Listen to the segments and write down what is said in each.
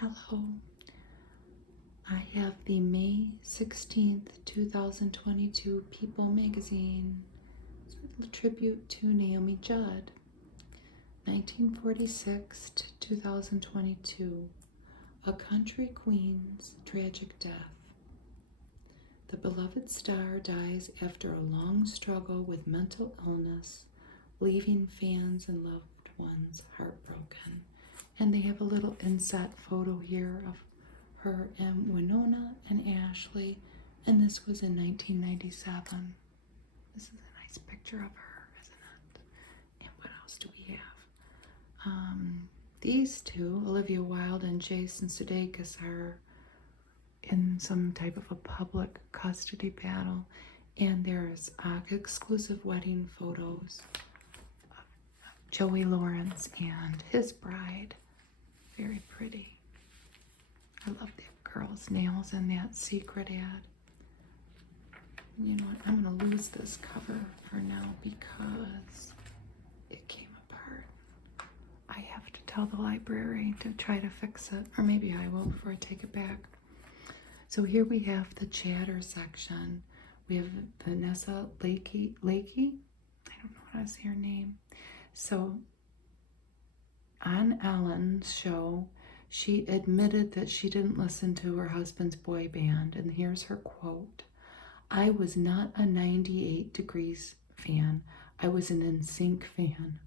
Hello. I have the May 16th, 2022 People magazine. It's a tribute to Naomi Judd, 1946 to 2022. A country queen's tragic death. The beloved star dies after a long struggle with mental illness, leaving fans and loved ones heartbroken. And they have a little inset photo here of her and Winona and Ashley, and this was in 1997. This is a nice picture of her, isn't it? And what else do we have? These two, Olivia Wilde and Jason Sudeikis, are in some type of a public custody battle, and there's exclusive wedding photos of Joey Lawrence and his bride. Very pretty. I love that girl's nails and that secret ad. You know what? I'm going to lose this cover for now because it came apart. I have to tell the library to try to fix it, or maybe I will before I take it back. So here we have the chatter section. We have Vanessa Lakey. I don't know how to say her name. So on Ellen's show, she admitted that she didn't listen to her husband's boy band, and here's her quote. "I was not a 98 Degrees fan. I was an NSYNC fan."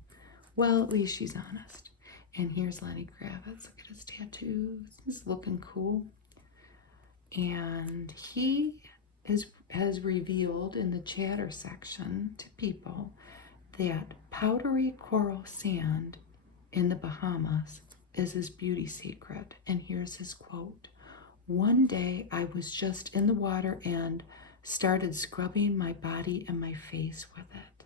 Well, at least she's honest. And here's Lenny Kravitz. Look at his tattoos. He's looking cool. And he has revealed in the chatter section to people that powdery coral sand in the Bahamas is his beauty secret. And here's his quote. "One day I was just in the water and started scrubbing my body and my face with it."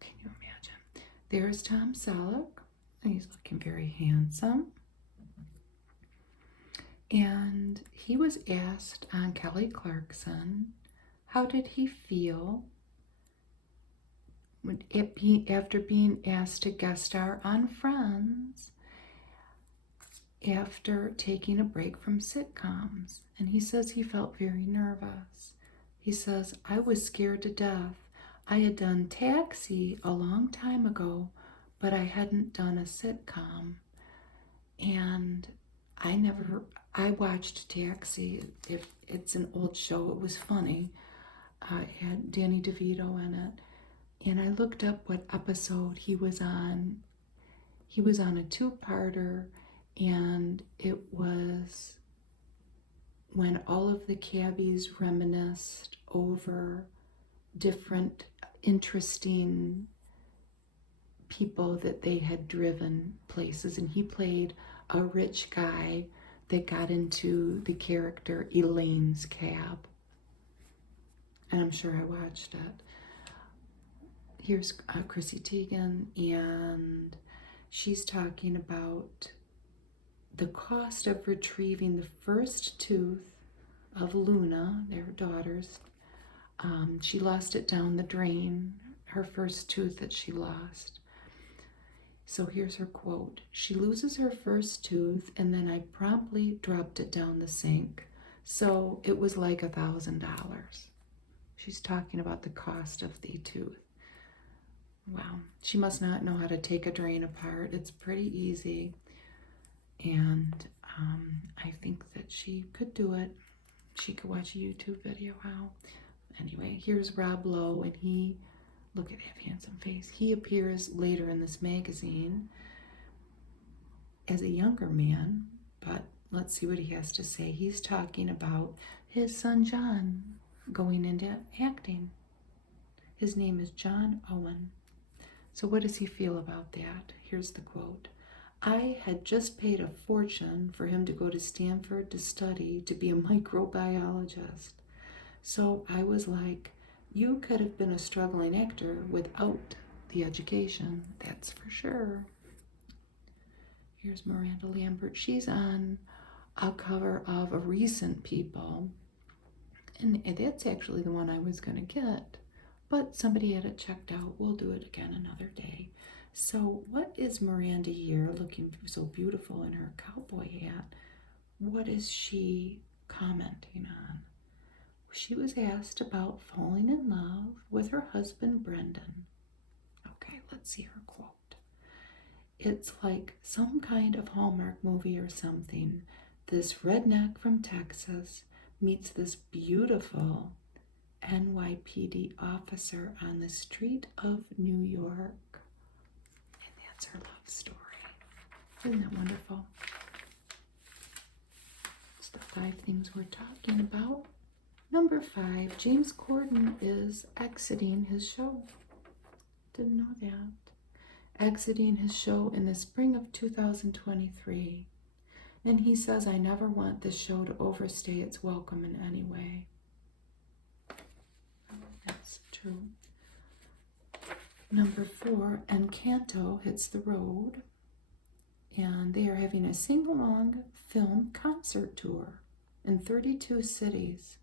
Can you imagine? There's Tom Selleck. He's looking very handsome. And he was asked on Kelly Clarkson, how did he feel after being asked to guest star on Friends after taking a break from sitcoms. And he says he felt very nervous. He says, "I was scared to death. I had done Taxi a long time ago, but I hadn't done a sitcom. And I watched Taxi. It's an old show. It was funny. It had Danny DeVito in it. And I looked up what episode he was on. He was on a two-parter, and it was when all of the cabbies reminisced over different interesting people that they had driven places. And he played a rich guy that got into the character Elaine's cab. And I'm sure I watched it. Here's Chrissy Teigen, and she's talking about the cost of retrieving the first tooth of Luna, their daughters. She lost it down the drain, her first tooth that she lost. So here's her quote. "She loses her first tooth, and then I promptly dropped it down the sink. So it was like $1,000. She's talking about the cost of the tooth. Wow, she must not know how to take a drain apart. It's pretty easy. And I think that she could do it. She could watch a YouTube video how. Anyway, here's Rob Lowe, and he, look at that handsome face. He appears later in this magazine as a younger man, but let's see what he has to say. He's talking about his son John going into acting. His name is John Owen. So what does he feel about that? Here's the quote. "I had just paid a fortune for him to go to Stanford to study to be a microbiologist. So I was like, you could have been a struggling actor without the education, that's for sure." Here's Miranda Lambert. She's on a cover of a recent People. And that's actually the one I was going to get. But somebody had it checked out. We'll do it again another day. So what is Miranda here looking so beautiful in her cowboy hat? What is she commenting on? She was asked about falling in love with her husband, Brendan. Okay, let's see her quote. It's like some kind of Hallmark movie or something. This redneck from Texas meets this beautiful NYPD officer on the street of New York. And that's her love story. Isn't that wonderful? It's the 5 things we're talking about. Number 5, James Corden is exiting his show. Didn't know that. Exiting his show in the spring of 2023. And he says, I never want this show to overstay its welcome in any way. That's true. Number 4, Encanto hits the road. And they are having a sing-along film concert tour in 32 cities.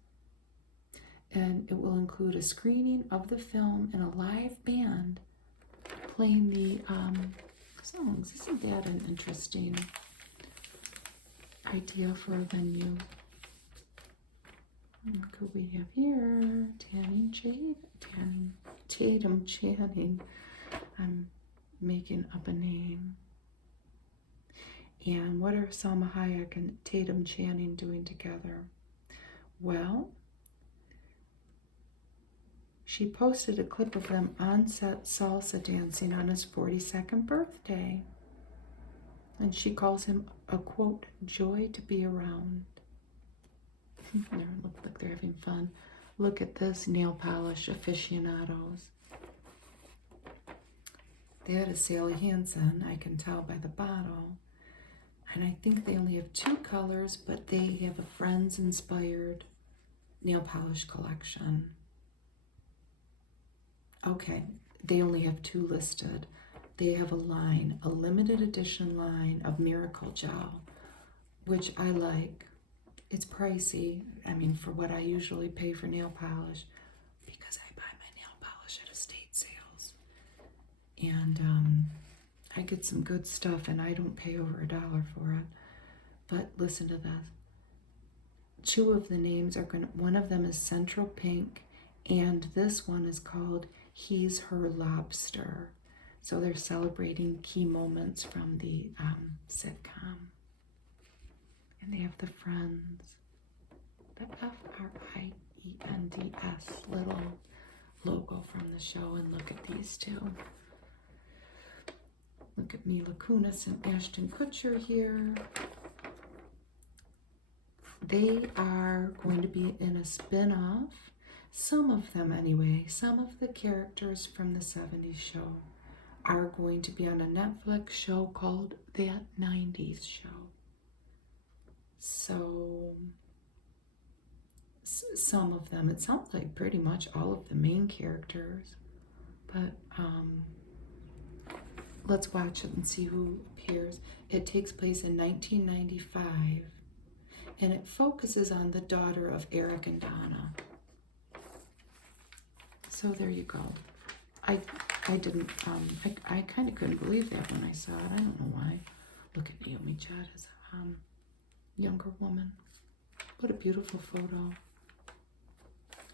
And it will include a screening of the film and a live band playing the songs. Isn't that an interesting idea for a venue? What could we have here? Tatum Channing. I'm making up a name. And what are Salma Hayek and Tatum Channing doing together? Well, she posted a clip of them on set salsa dancing on his 42nd birthday. And she calls him a, quote, joy to be around. Look like they're having fun. Look at this, nail polish aficionados. That is Sally Hansen, I can tell by the bottle. And I think they only have 2 colors, but they have a Friends-inspired nail polish collection. Okay, they only have 2 listed. They have a line, a limited edition line of Miracle Gel, which I like. It's pricey, I mean, for what I usually pay for nail polish, because I buy my nail polish at estate sales. And I get some good stuff, and I don't pay over $1 for it. But listen to this. 2 of the names are one of them is Central Pink, and this one is called He's Her Lobster. So they're celebrating key moments from the sitcom. And they have the Friends, the Friends little logo from the show. And look at these 2. Look at Mila Kunis and Ashton Kutcher here. They are going to be in a spin-off. Some of them anyway, some of the characters from the 70s show are going to be on a Netflix show called That 90s Show. So, some of them, it sounds like pretty much all of the main characters, but let's watch it and see who appears. It takes place in 1995, and it focuses on the daughter of Eric and Donna. So there you go. I didn't, I kind of couldn't believe that when I saw it. I don't know why. Look at Naomi Judd as a younger woman. What a beautiful photo.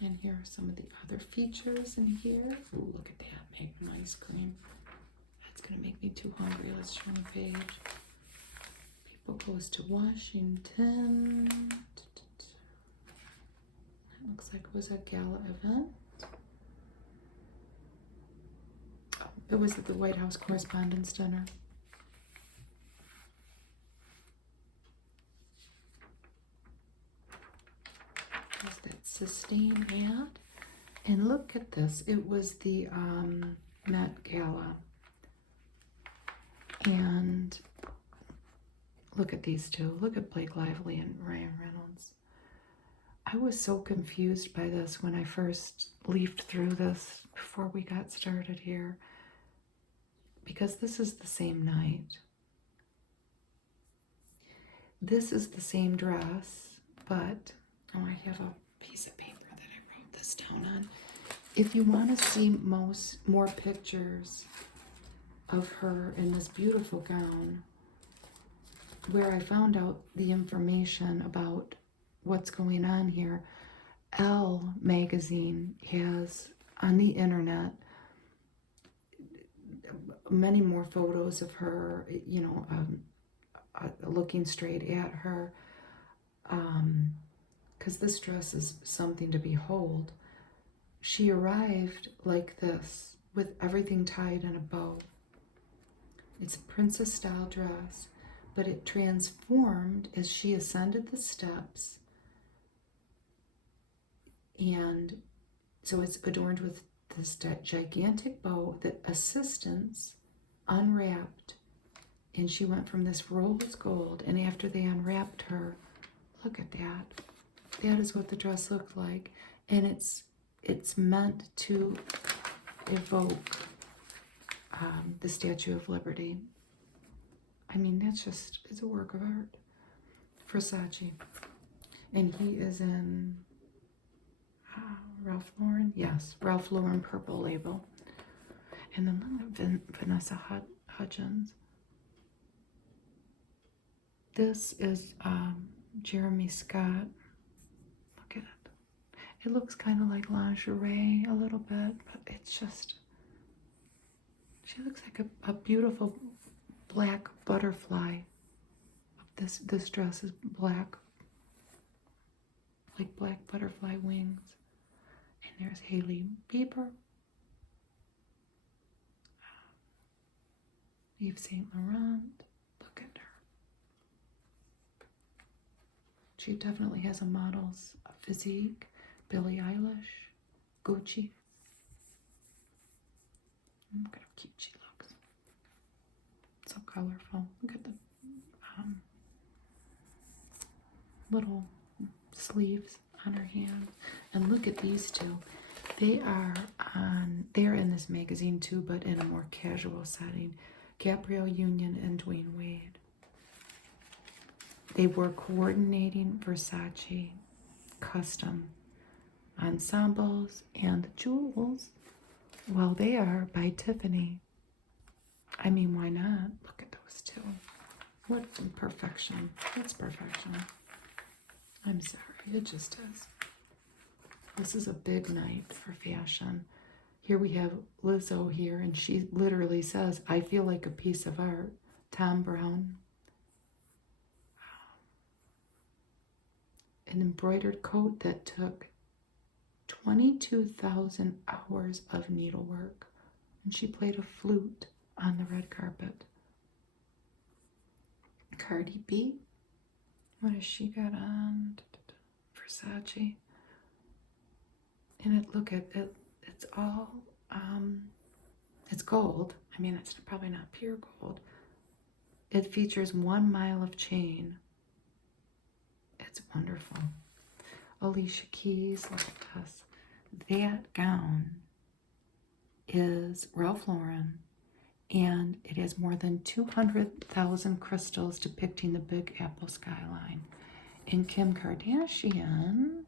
And here are some of the other features in here. Ooh, look at that, making ice cream. That's gonna make me too hungry. Let's turn the page. People goes to Washington. That looks like it was a gala event. It was at the White House Correspondents' Dinner. There's that Sustain ad. And look at this. It was the MET Gala. And look at these 2. Look at Blake Lively and Ryan Reynolds. I was so confused by this when I first leafed through this before we got started here. Because this is the same night. This is the same dress, but I have a piece of paper that I wrote this down on. If you want to see more pictures of her in this beautiful gown, where I found out the information about what's going on here. Elle magazine has on the internet many more photos of her, you know, looking straight at her, because this dress is something to behold. She arrived like this, with everything tied in a bow. It's a princess style dress, but it transformed as she ascended the steps. And so it's adorned with this gigantic bow that assistants unwrapped. And she went from this rose gold, and after they unwrapped her, look at that. That is what the dress looked like. And it's meant to evoke the Statue of Liberty. I mean, it's a work of art. Versace. And he is in Ralph Lauren. Yes, Ralph Lauren Purple Label. And then look at Vanessa Hudgens. This is Jeremy Scott. Look at it. It looks kind of like lingerie a little bit, but it's just, she looks like a beautiful black butterfly. This dress is black, like black butterfly wings. And there's Hailey Bieber, Yves Saint Laurent. Look at her. She definitely has a model's physique. Billie Eilish, Gucci. Look at how cute she looks. So colorful. Look at the little sleeves on her hands. And look at these two. They're in this magazine too, but in a more casual setting. Gabrielle Union and Dwayne Wade. They were coordinating Versace custom ensembles and jewels. Well, they are by Tiffany. I mean, why not? Look at those two. What perfection. That's perfection. I'm sorry, it just is. This is a big night for fashion. Here we have Lizzo here, and she literally says, I feel like a piece of art. Tom Brown. An embroidered coat that took 22,000 hours of needlework. And she played a flute on the red carpet. Cardi B. What has she got on? Versace. And look at it. It's all, it's gold. I mean, it's probably not pure gold. It features 1 mile of chain. It's wonderful. Alicia Keys, look at this. That gown is Ralph Lauren, and it has more than 200,000 crystals depicting the Big Apple skyline. And Kim Kardashian,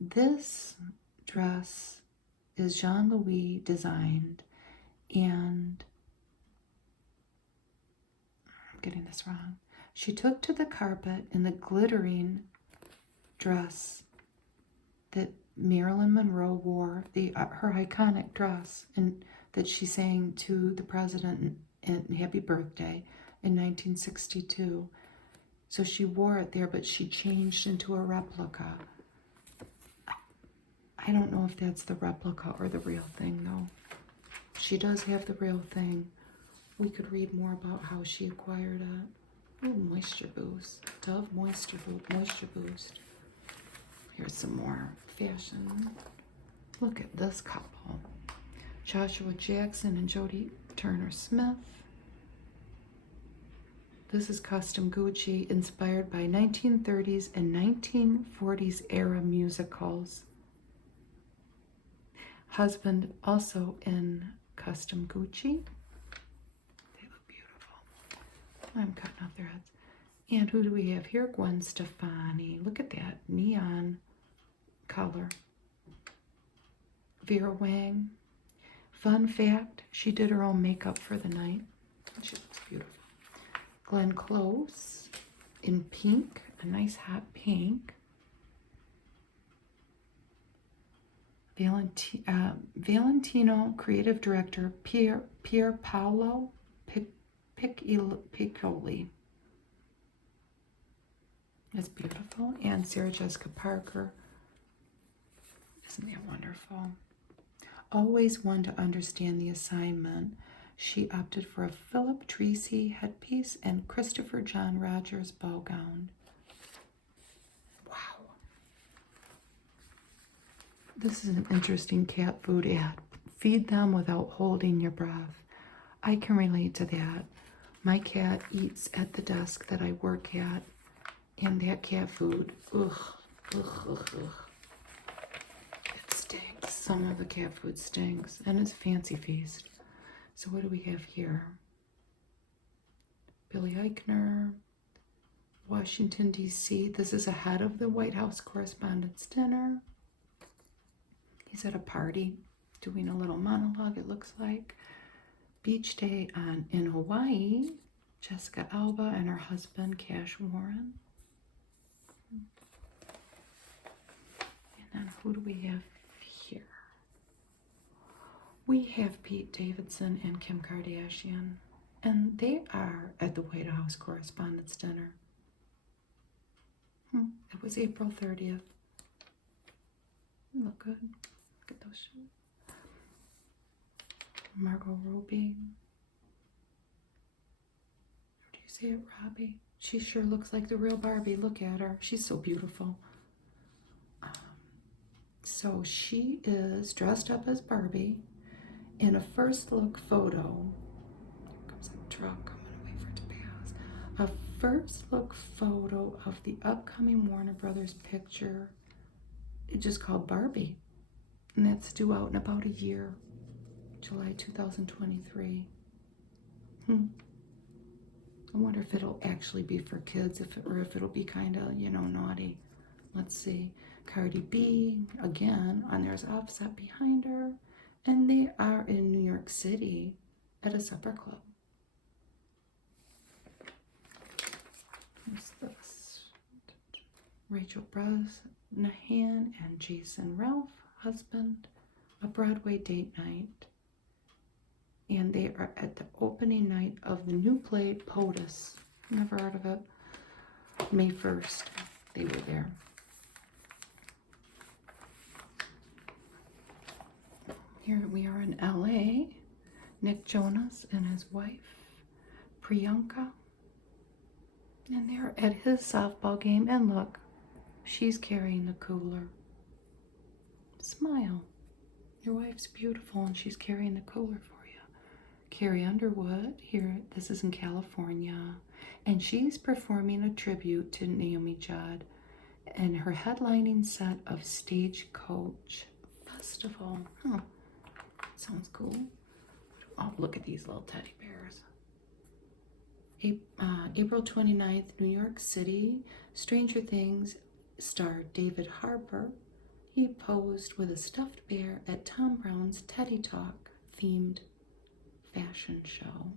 this dress is Jean-Louis designed, and I'm getting this wrong. She took to the carpet in the glittering dress that Marilyn Monroe wore, her iconic dress, and that she sang to the president in Happy Birthday in 1962. So she wore it there, but she changed into a replica. I don't know if that's the replica or the real thing, though. She does have the real thing. We could read more about how she acquired it. Ooh, Moisture Boost. Dove Moisture Boost. Here's some more fashion. Look at this couple. Joshua Jackson and Jodie Turner-Smith. This is custom Gucci, inspired by 1930s and 1940s era musicals. Husband also in custom Gucci. They look beautiful. I'm cutting off their heads. And who do we have here? Gwen Stefani. Look at that neon color. Vera Wang. Fun fact, she did her own makeup for the night. She looks beautiful. Glenn Close in pink, a nice hot pink. Valentino creative director Pier Paolo Piccoli. That's beautiful. And Sarah Jessica Parker. Isn't that wonderful? Always one to understand the assignment. She opted for a Philip Treacy headpiece and Christopher John Rogers ball gown. Wow. This is an interesting cat food ad. Feed them without holding your breath. I can relate to that. My cat eats at the desk that I work at, and that cat food, ugh. It stinks. Some of the cat food stinks, and it's a fancy feast. So what do we have here? Billy Eichner, Washington, D.C. This is ahead of the White House Correspondents' Dinner. He's at a party doing a little monologue, it looks like. Beach day in Hawaii. Jessica Alba and her husband, Cash Warren. And then who do we have here? We have Pete Davidson and Kim Kardashian, and they are at the White House Correspondents' Dinner. It was April 30th. Look good. Look at those shoes. Margot Robbie. How do you say it, Robbie? She sure looks like the real Barbie. Look at her. She's so beautiful. So she is dressed up as Barbie. In a first look photo, here comes a truck, I'm gonna wait for it to pass. A first look photo of the upcoming Warner Brothers picture, it's just called Barbie. And that's due out in about a year, July 2023. I wonder if it'll actually be for kids, or if it'll be kind of, naughty. Let's see. Cardi B, again, and there's Offset behind her. And they are in New York City at a supper club. What's this? Rachel Brosnahan and Jason Ralph, husband, a Broadway date night. And they are at the opening night of the new play, POTUS. Never heard of it. May 1st, they were there. Here we are in LA. Nick Jonas and his wife, Priyanka. And they're at his softball game. And look, she's carrying the cooler. Smile. Your wife's beautiful and she's carrying the cooler for you. Carrie Underwood, here, this is in California. And she's performing a tribute to Naomi Judd and her headlining set of Stagecoach Festival. Sounds cool. Oh, look at these little teddy bears. April 29th, New York City. Stranger Things star David Harbour. He posed with a stuffed bear at Tom Brown's Teddy Talk themed fashion show.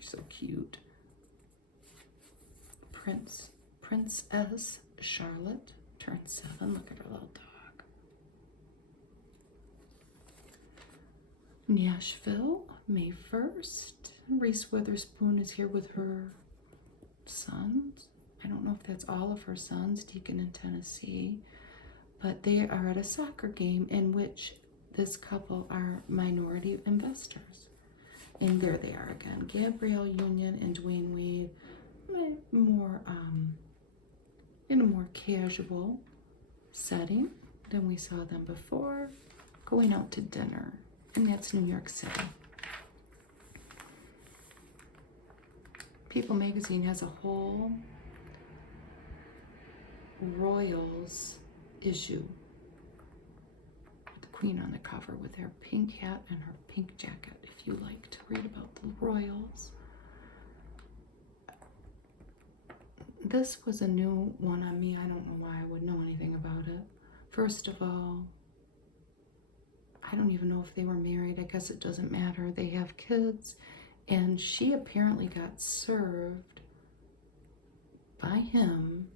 So cute. Princess Charlotte turned 7. Look at her little dog. Nashville, May 1st. Reese Witherspoon is here with her sons. I don't know if that's all of her sons, Deacon in Tennessee, but they are at a soccer game in which this couple are minority investors. And there they are again, Gabrielle Union and Dwayne Wade, more in a more casual setting than we saw them before, going out to dinner. And that's New York City. People magazine has a whole Royals issue. The Queen on the cover with her pink hat and her pink jacket, if you like to read about the Royals. This was a new one on me. I don't know why I would know anything about it. First of all, I don't even know if they were married. I guess it doesn't matter. They have kids. And she apparently got served by him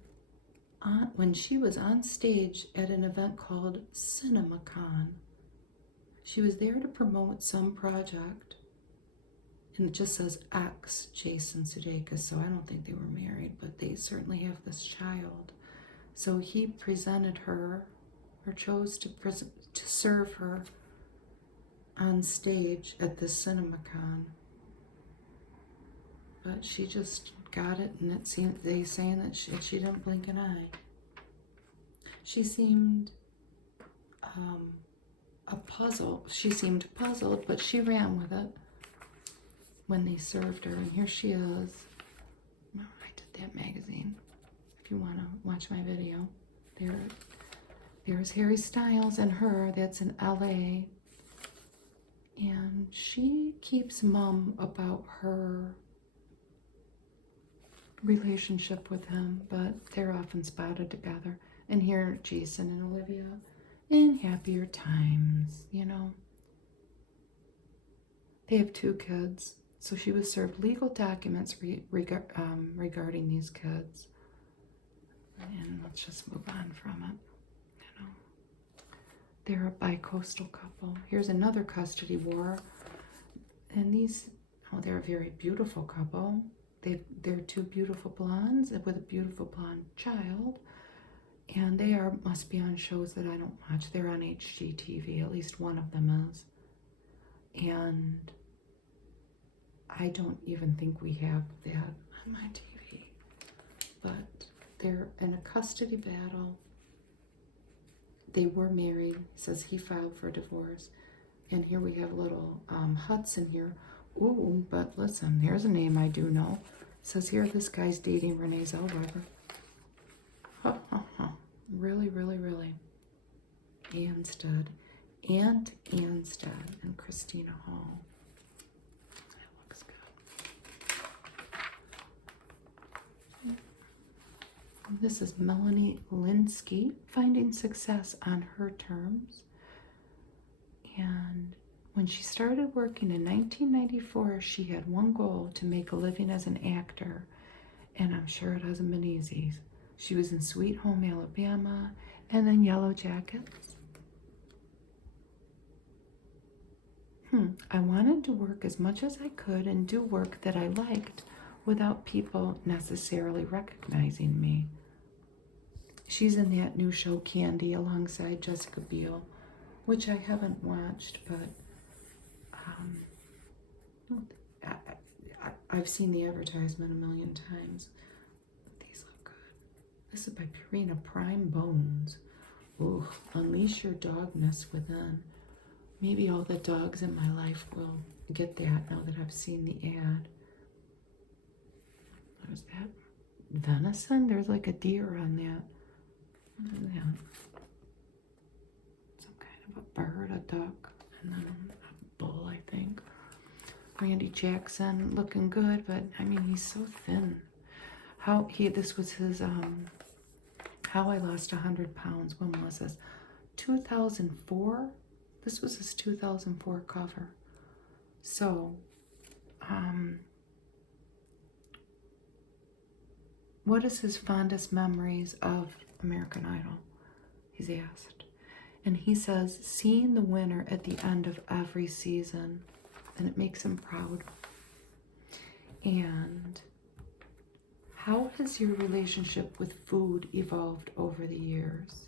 when she was on stage at an event called CinemaCon. She was there to promote some project. And it just says ex Jason Sudeikis, so I don't think they were married, but they certainly have this child. So he presented her, or chose to serve her on stage at this CinemaCon. But she just got it, and it seemed they saying that she didn't blink an eye. She seemed She seemed puzzled, but she ran with it when they served her. And here she is. Oh, I did that magazine. If you want to watch my video, there's Harry Styles and her. That's in LA. And she keeps mum about her relationship with him, but they're often spotted together. And here, Jason and Olivia in happier times, you know. They have 2 kids, so she was served legal documents regarding these kids. And let's just move on from it, you know. They're a bi-coastal couple. Here's another custody war. And they're a very beautiful couple. They're 2 beautiful blondes with a beautiful blonde child. And they must be on shows that I don't watch. They're on HGTV, at least one of them is. And I don't even think we have that on my TV. But they're in a custody battle. They were married. It says he filed for divorce. And here we have little huts in here. Ooh, but listen, here's a name I do know. It says here this guy's dating Renee Zellweger. Really, really, really. Anstead. Aunt Anstead and Christina Hall. That looks good. This is Melanie Linsky, finding success on her terms. And when she started working in 1994, she had one goal: to make a living as an actor. And I'm sure it hasn't been easy. She was in Sweet Home Alabama and then Yellow Jackets. I wanted to work as much as I could and do work that I liked without people necessarily recognizing me. She's in that new show Candy alongside Jessica Biel, which I haven't watched, but I've seen the advertisement a million times. These look good. This is by Purina Prime Bones. Ooh, unleash your dogness within. Maybe all the dogs in my life will get that now that I've seen the ad. What is that? Venison? There's like a deer on that. What is that? Some kind of a bird, a duck, and then a bull, I think. Randy Jackson looking good, but I mean, he's so thin. This was his, How I Lost 100 Pounds. When was this? 2004? This was his 2004 cover. So, what is his fondest memories of American Idol? He's asked. And he says, seeing the winner at the end of every season, and it makes him proud. And how has your relationship with food evolved over the years?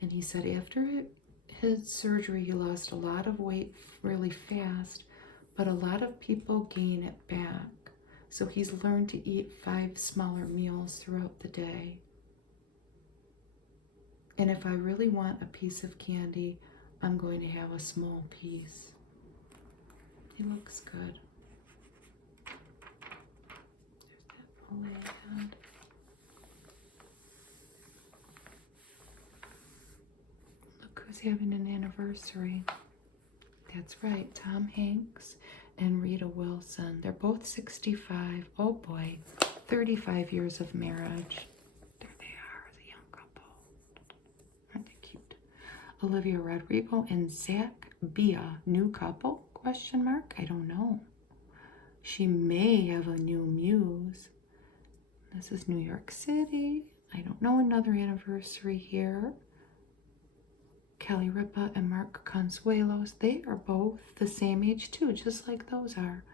And he said after his surgery, he lost a lot of weight really fast, but a lot of people gain it back. So he's learned to eat 5 smaller meals throughout the day. And if I really want a piece of candy, I'm going to have a small piece. He looks good. There's that full ad. Look who's having an anniversary. That's right, Tom Hanks and Rita Wilson. They're both 65. Oh boy, 35 years of marriage. There they are, as a young couple. Aren't they cute? Olivia Rodrigo and Zach be a new couple? Question mark. I don't know. She may have a new muse. This is New York City. I don't know. Another anniversary here. Kelly Ripa and Mark Consuelos. They are both the same age too, just like those are.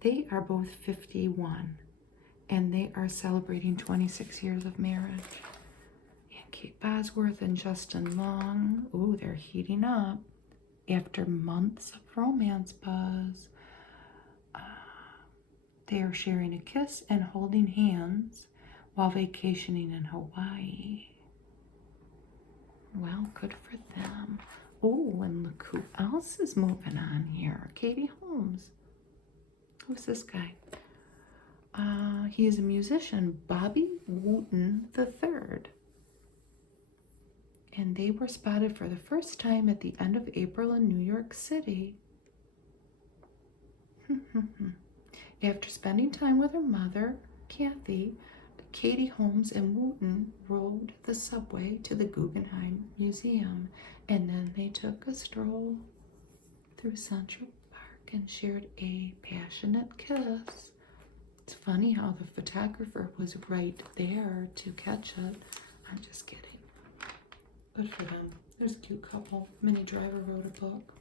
They are both 51. And they are celebrating 26 years of marriage. And Kate Bosworth and Justin Long. Ooh, they're heating up. After months of romance buzz. They are sharing a kiss and holding hands while vacationing in Hawaii. Well, good for them. Oh, and look who else is moving on here. Katie Holmes. Who's this guy? He is a musician, Bobby Wooten III. And they were spotted for the first time at the end of April in New York City. After spending time with her mother, Kathy, Katie Holmes and Wooten rode the subway to the Guggenheim Museum, and then they took a stroll through Central Park and shared a passionate kiss. It's funny how the photographer was right there to catch it. I'm just kidding. Good for them. There's a cute couple. Minnie Driver wrote a book.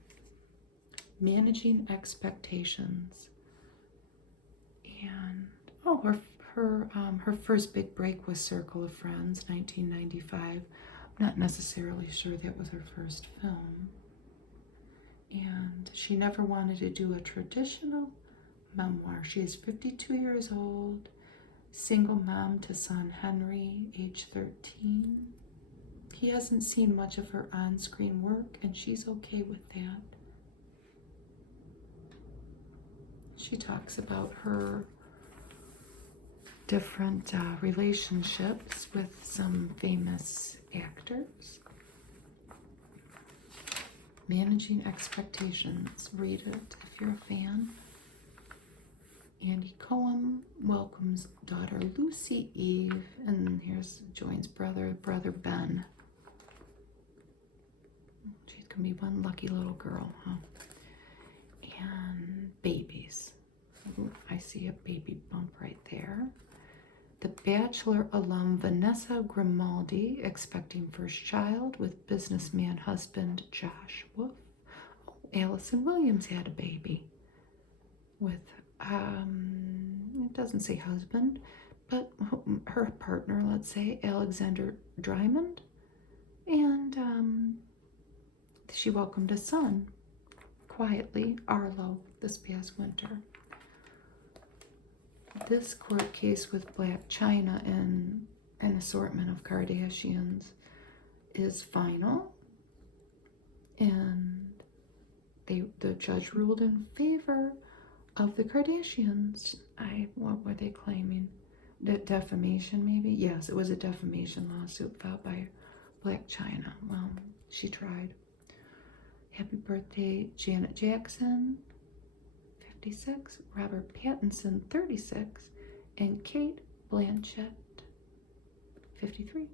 Managing Expectations. And her first big break was Circle of Friends, 1995. I'm not necessarily sure that was her first film. And she never wanted to do a traditional memoir. She is 52 years old, single mom to son Henry, age 13. He hasn't seen much of her on-screen work, and she's okay with that. She talks about her different relationships with some famous actors. Managing Expectations. Read it if you're a fan. Andy Cohen welcomes daughter Lucy Eve, and here's joins brother Ben. She's gonna be one lucky little girl, huh? And babies. Ooh, I see a baby bump right there. The Bachelor alum Vanessa Grimaldi expecting first child with businessman husband Josh Wolf. Oh, Allison Williams had a baby with, it doesn't say husband, but her partner, let's say, Alexander Drymond. And she welcomed a son quietly, Arlo, this past winter. This court case with Black China and an assortment of Kardashians is final, and the judge ruled in favor of the Kardashians. What were they claiming? Defamation, maybe? Yes, it was a defamation lawsuit filed by Blac Chyna. Well, she tried. Happy birthday, Janet Jackson, 56, Robert Pattinson, 36, and Kate Blanchett, 53.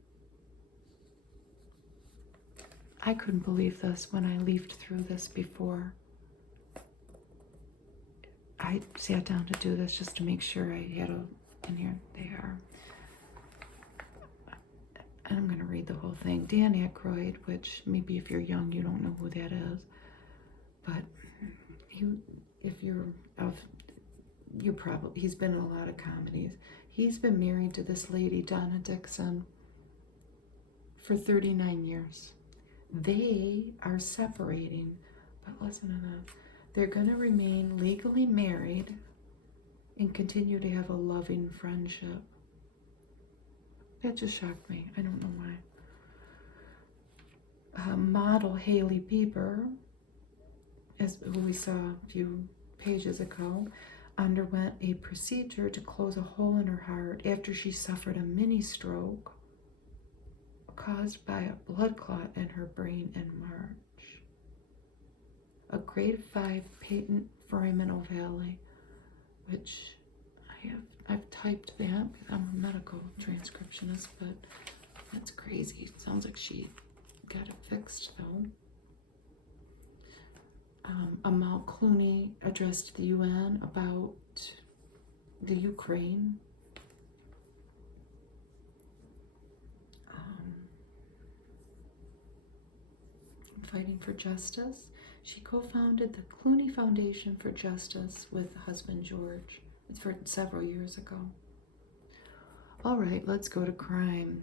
I couldn't believe this when I leafed through this before. I sat down to do this just to make sure I had in here. They are. And I'm going to read the whole thing. Dan Aykroyd, which maybe if you're young, you don't know who that is. But he's been in a lot of comedies. He's been married to this lady, Donna Dixon, for 39 years. They are separating, but listen to that. They're going to remain legally married and continue to have a loving friendship. That just shocked me. I don't know why. Model Hailey Bieber, who we saw a few pages ago, underwent a procedure to close a hole in her heart after she suffered a mini stroke caused by a blood clot in her brain in March. A grade 5 patent for Valley, which I've typed that because I'm a medical transcriptionist, but that's crazy. It sounds like she got it fixed though. Amal Clooney addressed the UN about the Ukraine. Fighting for Justice. She co-founded the Clooney Foundation for Justice with husband George. It's for several years ago. All right, let's go to crime.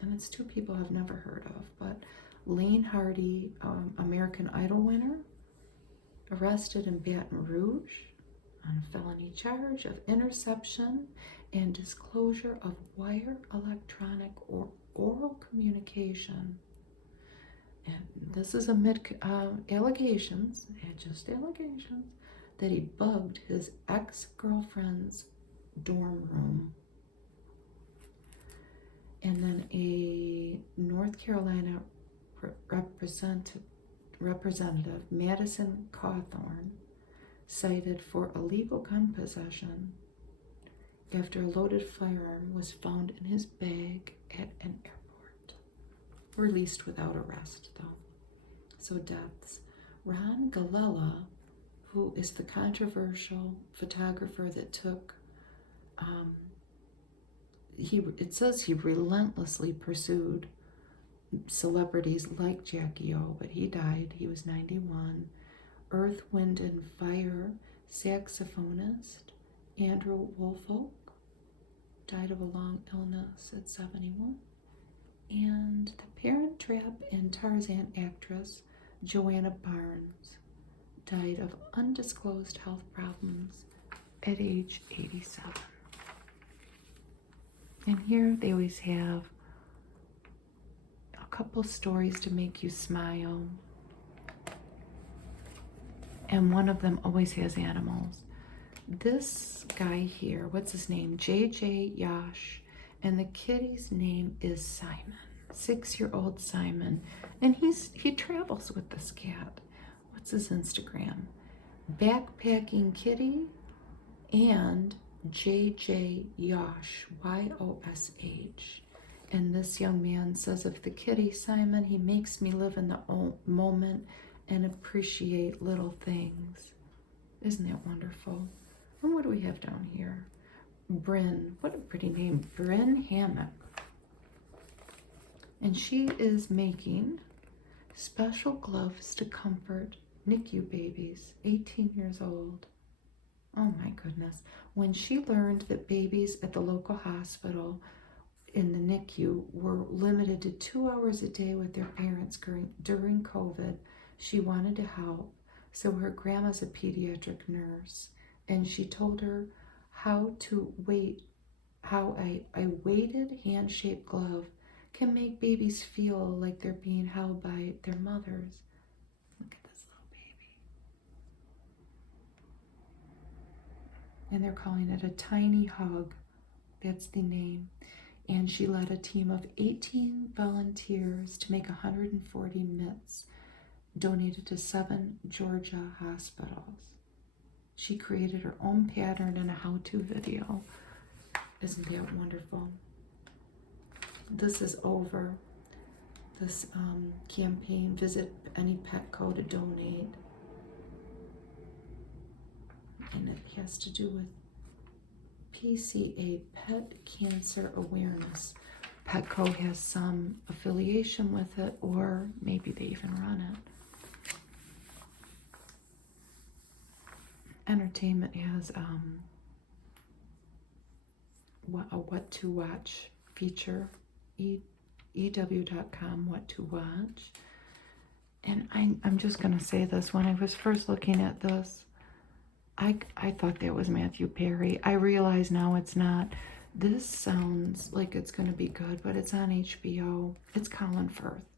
And it's two people I've never heard of, but Lane Hardy, American Idol winner, arrested in Baton Rouge on a felony charge of interception and disclosure of wire electronic or oral communication. And this is amid allegations, and just allegations, that he bugged his ex-girlfriend's dorm room. And then a North Carolina representative, Madison Cawthorn, cited for illegal gun possession after a loaded firearm was found in his bag at an airport. Released without arrest, though. So deaths. Ron Galella, who is the controversial photographer that took, it says he relentlessly pursued celebrities like Jackie O, but he died. He was 91. Earth, Wind, and Fire saxophonist Andrew Woolfolk died of a long illness at 71. And the Parent Trap and Tarzan actress Joanna Barnes died of undisclosed health problems at age 87. And here they always have a couple stories to make you smile. And one of them always has animals. This guy here, what's his name? J.J. Yash. And the kitty's name is Simon, 6-year-old Simon. And he travels with this cat. What's his Instagram? Backpacking Kitty and J.J. Yosh, Y-O-S-H. And this young man says of the kitty, Simon, he makes me live in the moment and appreciate little things. Isn't that wonderful? And what do we have down here? Bryn, what a pretty name, Bryn Hammock. And she is making special gloves to comfort NICU babies, 18 years old. Oh my goodness. When she learned that babies at the local hospital in the NICU were limited to 2 hours a day with their parents during COVID, she wanted to help. So her grandma's a pediatric nurse, and she told her how a weighted hand-shaped glove can make babies feel like they're being held by their mothers. Look at this little baby. And they're calling it a tiny hug. That's the name. And she led a team of 18 volunteers to make 140 mitts donated to 7 Georgia hospitals. She created her own pattern in a how-to video. Isn't that wonderful? This is over. This campaign, visit any Petco to donate. And it has to do with PCA, Pet Cancer Awareness. Petco has some affiliation with it, or maybe they even run it. Entertainment has a what to watch feature, EW.com, what to watch. And I'm just going to say this. When I was first looking at this, I thought that was Matthew Perry. I realize now it's not. This sounds like it's going to be good, but it's on HBO. It's Colin Firth.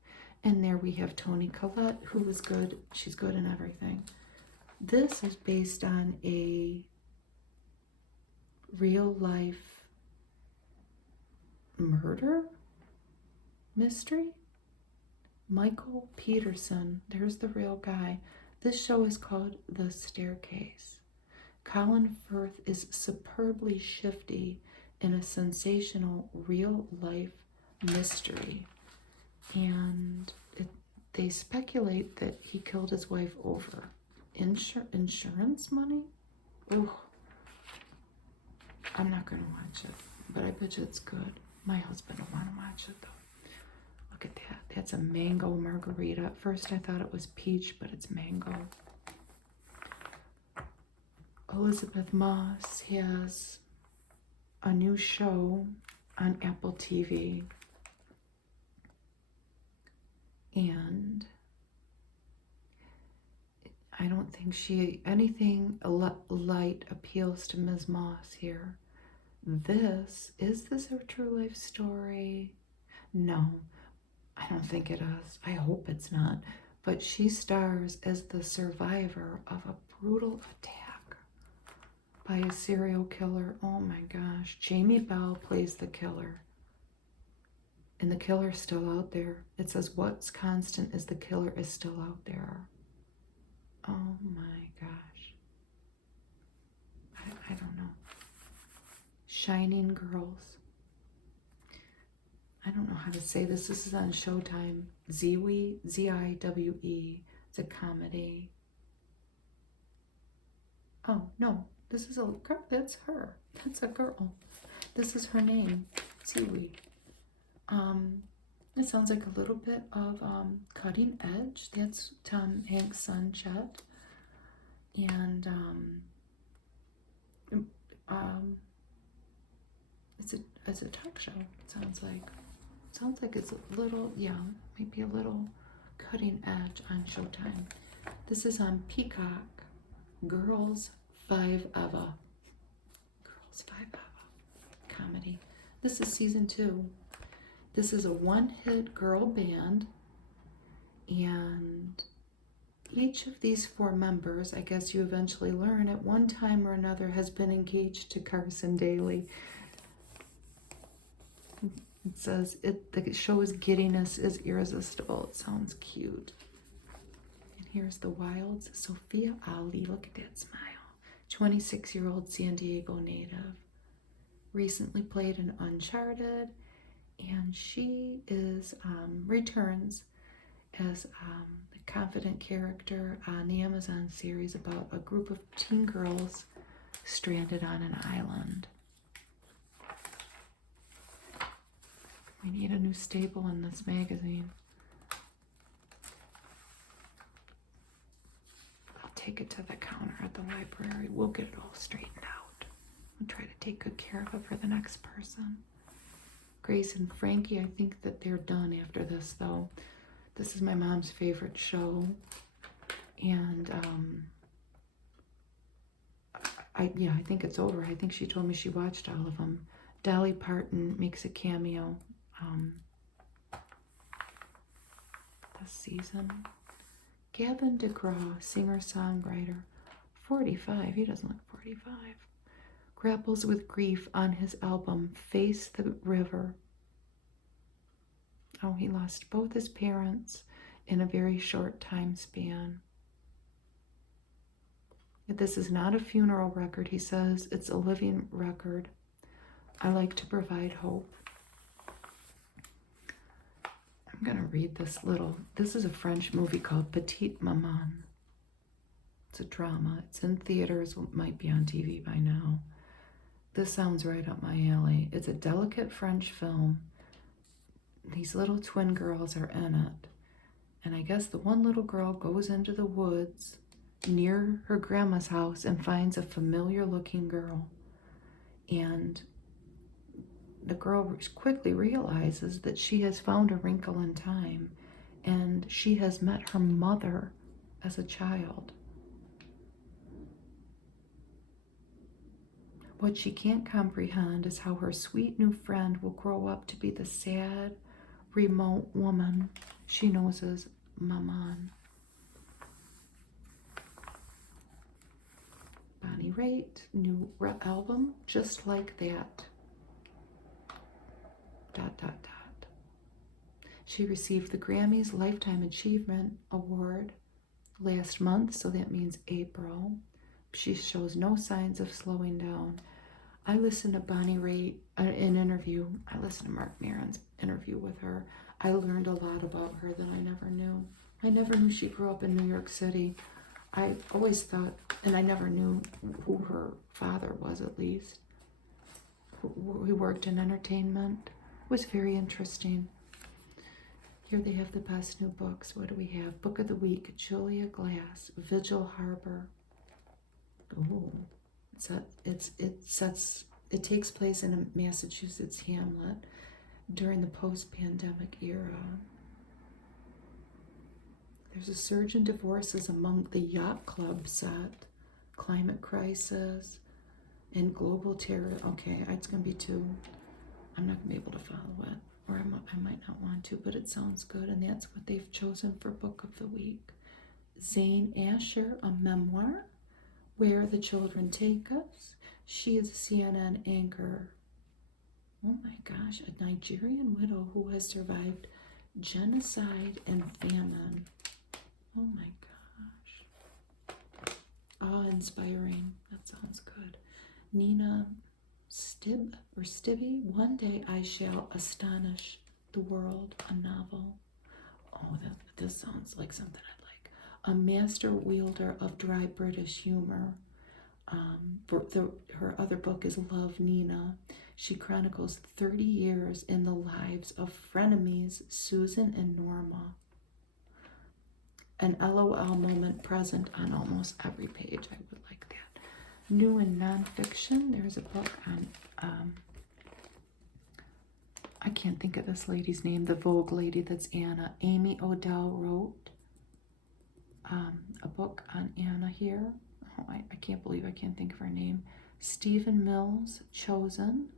And there we have Toni Collette, who is good. She's good in everything. This is based on a real-life murder mystery. Michael Peterson, there's the real guy. This show is called The Staircase. Colin Firth is superbly shifty in a sensational real-life mystery. And they speculate that he killed his wife over insurance money. Ooh, I'm not going to watch it, but I bet you it's good. My husband will want to watch it, though. Look at that. That's a mango margarita. At first, I thought it was peach, but it's mango. Elizabeth Moss has a new show on Apple TV. And I don't think anything light appeals to Ms. Moss here. Is this a true life story? No, I don't think it is. I hope it's not. But she stars as the survivor of a brutal attack by a serial killer. Oh my gosh. Jamie Bell plays the killer. And the killer's still out there. It says, what's constant is the killer is still out there. Oh my gosh. I don't know. Shining Girls. I don't know how to say this. This is on Showtime. Ziwe, Z-I-W-E. It's a comedy. Oh, no. This is a girl. That's her. That's a girl. This is her name. Ziwe. It sounds like a little bit of Cutting Edge. That's Tom Hanks' son, Chet. And it's a talk show. It sounds like it's a little, maybe a little Cutting Edge on Showtime. This is on Peacock. Girls 5 Eva. Girls 5 Eva. Comedy. This is season 2. This is a one-hit girl band, and each of these 4 members, I guess you eventually learn, at one time or another has been engaged to Carson Daly. It says, the show's giddiness is irresistible. It sounds cute. And here's the Wilds. Sophia Ali, look at that smile. 26-year-old San Diego native. Recently played in Uncharted. And she returns as the confident character on the Amazon series about a group of teen girls stranded on an island. We need a new staple in this magazine. I'll take it to the counter at the library. We'll get it all straightened out. We'll try to take good care of it for the next person. Grace and Frankie, I think that they're done after this, though. This is my mom's favorite show. And I think it's over. I think she told me she watched all of them. Dolly Parton makes a cameo this season. Gavin DeGraw, singer-songwriter, 45. He doesn't look 45. Grapples with grief on his album Face the River. Oh, he lost both his parents in a very short time span. This is not a funeral record, he says. It's a living record. I like to provide hope. I'm going to read this is a French movie called Petite Maman. It's a drama. It's in theaters. It might be on TV by now. This sounds right up my alley. It's a delicate French film. These little twin girls are in it. And I guess the one little girl goes into the woods near her grandma's house and finds a familiar looking girl. And the girl quickly realizes that she has found a wrinkle in time, and she has met her mother as a child. What she can't comprehend is how her sweet new friend will grow up to be the sad, remote woman she knows as Maman. Bonnie Raitt, new album, Just Like That. ... She received the Grammys Lifetime Achievement Award last month, so that means April. She shows no signs of slowing down. I listened to Bonnie Raitt, an interview. I listened to Mark Maron's interview with her. I learned a lot about her that I never knew. I never knew she grew up in New York City. I always thought, and I never knew who her father was, at least. He worked in entertainment. It was very interesting. Here they have the best new books. What do we have? Book of the Week, Julia Glass, Vigil Harbor. Oh, it takes place in a Massachusetts hamlet during the post-pandemic era. There's a surge in divorces among the yacht club set, climate crisis, and global terror. Okay, it's going to be too, I'm not going to be able to follow it, or I might not want to, but it sounds good, and that's what they've chosen for Book of the Week. Zane Asher, a memoir, Where the Children Take Us. She is a CNN anchor. Oh my gosh, a Nigerian widow who has survived genocide and famine. Oh my gosh. Awe-inspiring. That sounds good. Nina Stibbe, One Day I Shall Astonish the World, a novel. Oh, this sounds like something I'd like. A master wielder of dry British humor. Her other book is Love, Nina. She chronicles 30 years in the lives of frenemies Susan and Norma. An LOL moment present on almost every page. I would like that. New and nonfiction. There's a book on, I can't think of this lady's name, the Vogue lady that's Anna. Amy Odell wrote a book on Anna here. Oh, I can't believe I can't think of her name. Stephen Mills, Chosen.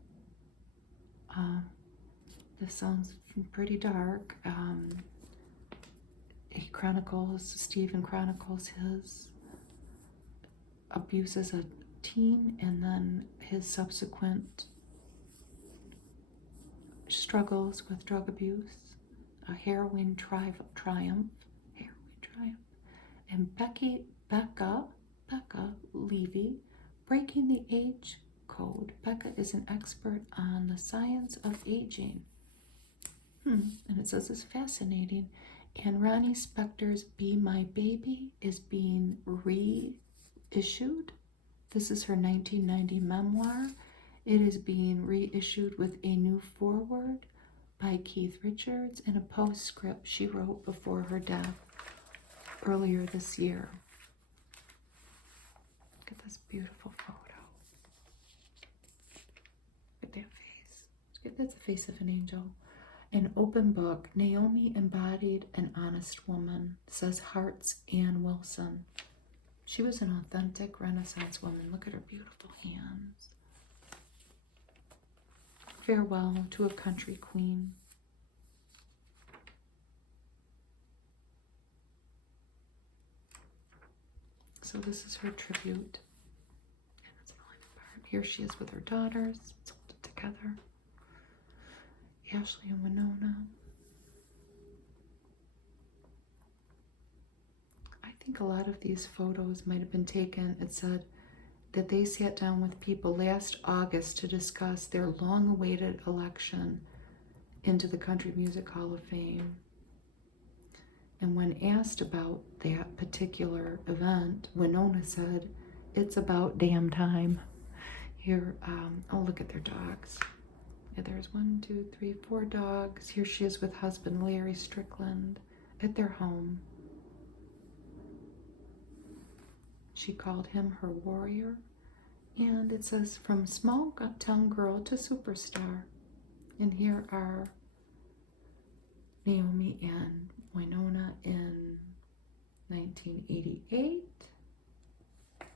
This sounds pretty dark. Stephen chronicles his abuse as a teen and then his subsequent struggles with drug abuse, a heroin triumph, and Becca Levy, Breaking the Age Code. Becca is an expert on the science of aging. And it says it's fascinating. And Ronnie Spector's Be My Baby is being reissued. This is her 1990 memoir. It is being reissued with a new foreword by Keith Richards and a postscript she wrote before her death earlier this year. Look at this beautiful photo. Look at that face. That's the face of an angel. An open book. Naomi embodied an honest woman, says Hart's Ann Wilson. She was an authentic Renaissance woman. Look at her beautiful hands. Farewell to a country queen. So this is her tribute. And it's falling apart. Here she is with her daughters. Let's hold it together. Ashley and Winona. I think a lot of these photos might have been taken. It said that they sat down with people last August to discuss their long-awaited election into the Country Music Hall of Fame. And when asked about that particular event, Winona said, "It's about damn time." Here, oh, look at their dogs. Yeah, there's 1, 2, 3, 4 dogs. Here she is with husband Larry Strickland at their home. She called him her warrior. And it says, from small town girl to superstar. And here are Naomi and Winona in 1988.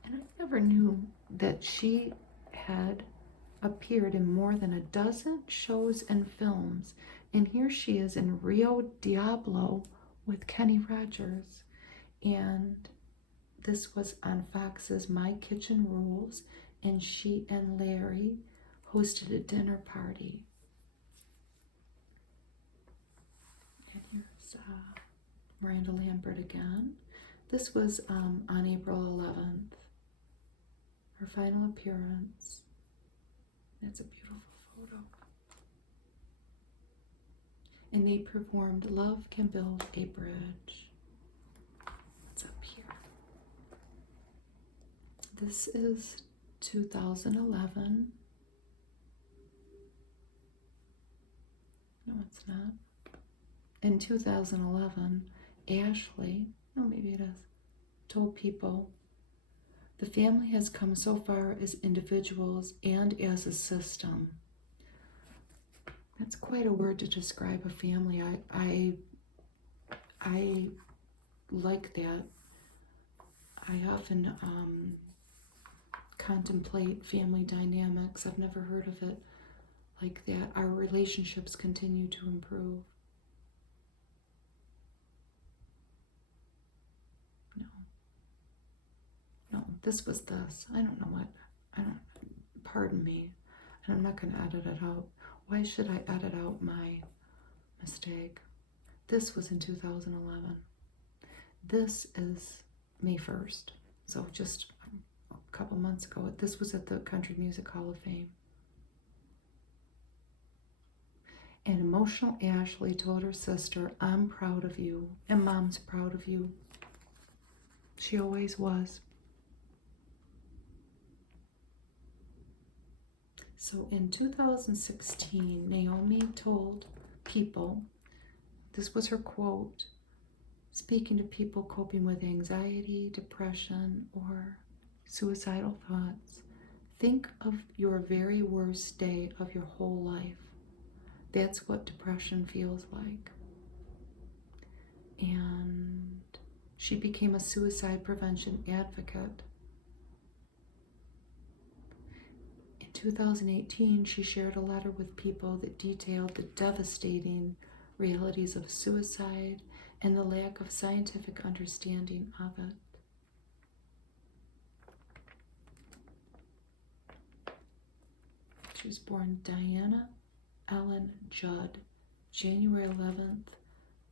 And I never knew that she had appeared in more than a dozen shows and films. And here she is in Rio Diablo with Kenny Rogers. And this was on Fox's My Kitchen Rules. And she and Larry hosted a dinner party. And here's Miranda Lambert again. This was on April 11th. Her final appearance. That's a beautiful photo. And they performed Love Can Build a Bridge. This is 2011. No, it's not. In 2011, Ashley, no, maybe it is, told people, the family has come so far as individuals and as a system. That's quite a word to describe a family. I like that. I often contemplate family dynamics. I've never heard of it like that. Our relationships continue to improve. No, this was this. I don't know what. Pardon me. And I'm not going to edit it out. Why should I edit out my mistake? This was in 2011. This is May 1st. So just a couple months ago. This was at the Country Music Hall of Fame. And emotional Ashley told her sister, I'm proud of you. And Mom's proud of you. She always was. So in 2016, Naomi told people, this was her quote, speaking to people coping with anxiety, depression, or suicidal thoughts, think of your very worst day of your whole life. That's what depression feels like. And she became a suicide prevention advocate. In 2018, she shared a letter with people that detailed the devastating realities of suicide and the lack of scientific understanding of it. She was born Diana Ellen Judd, January 11th,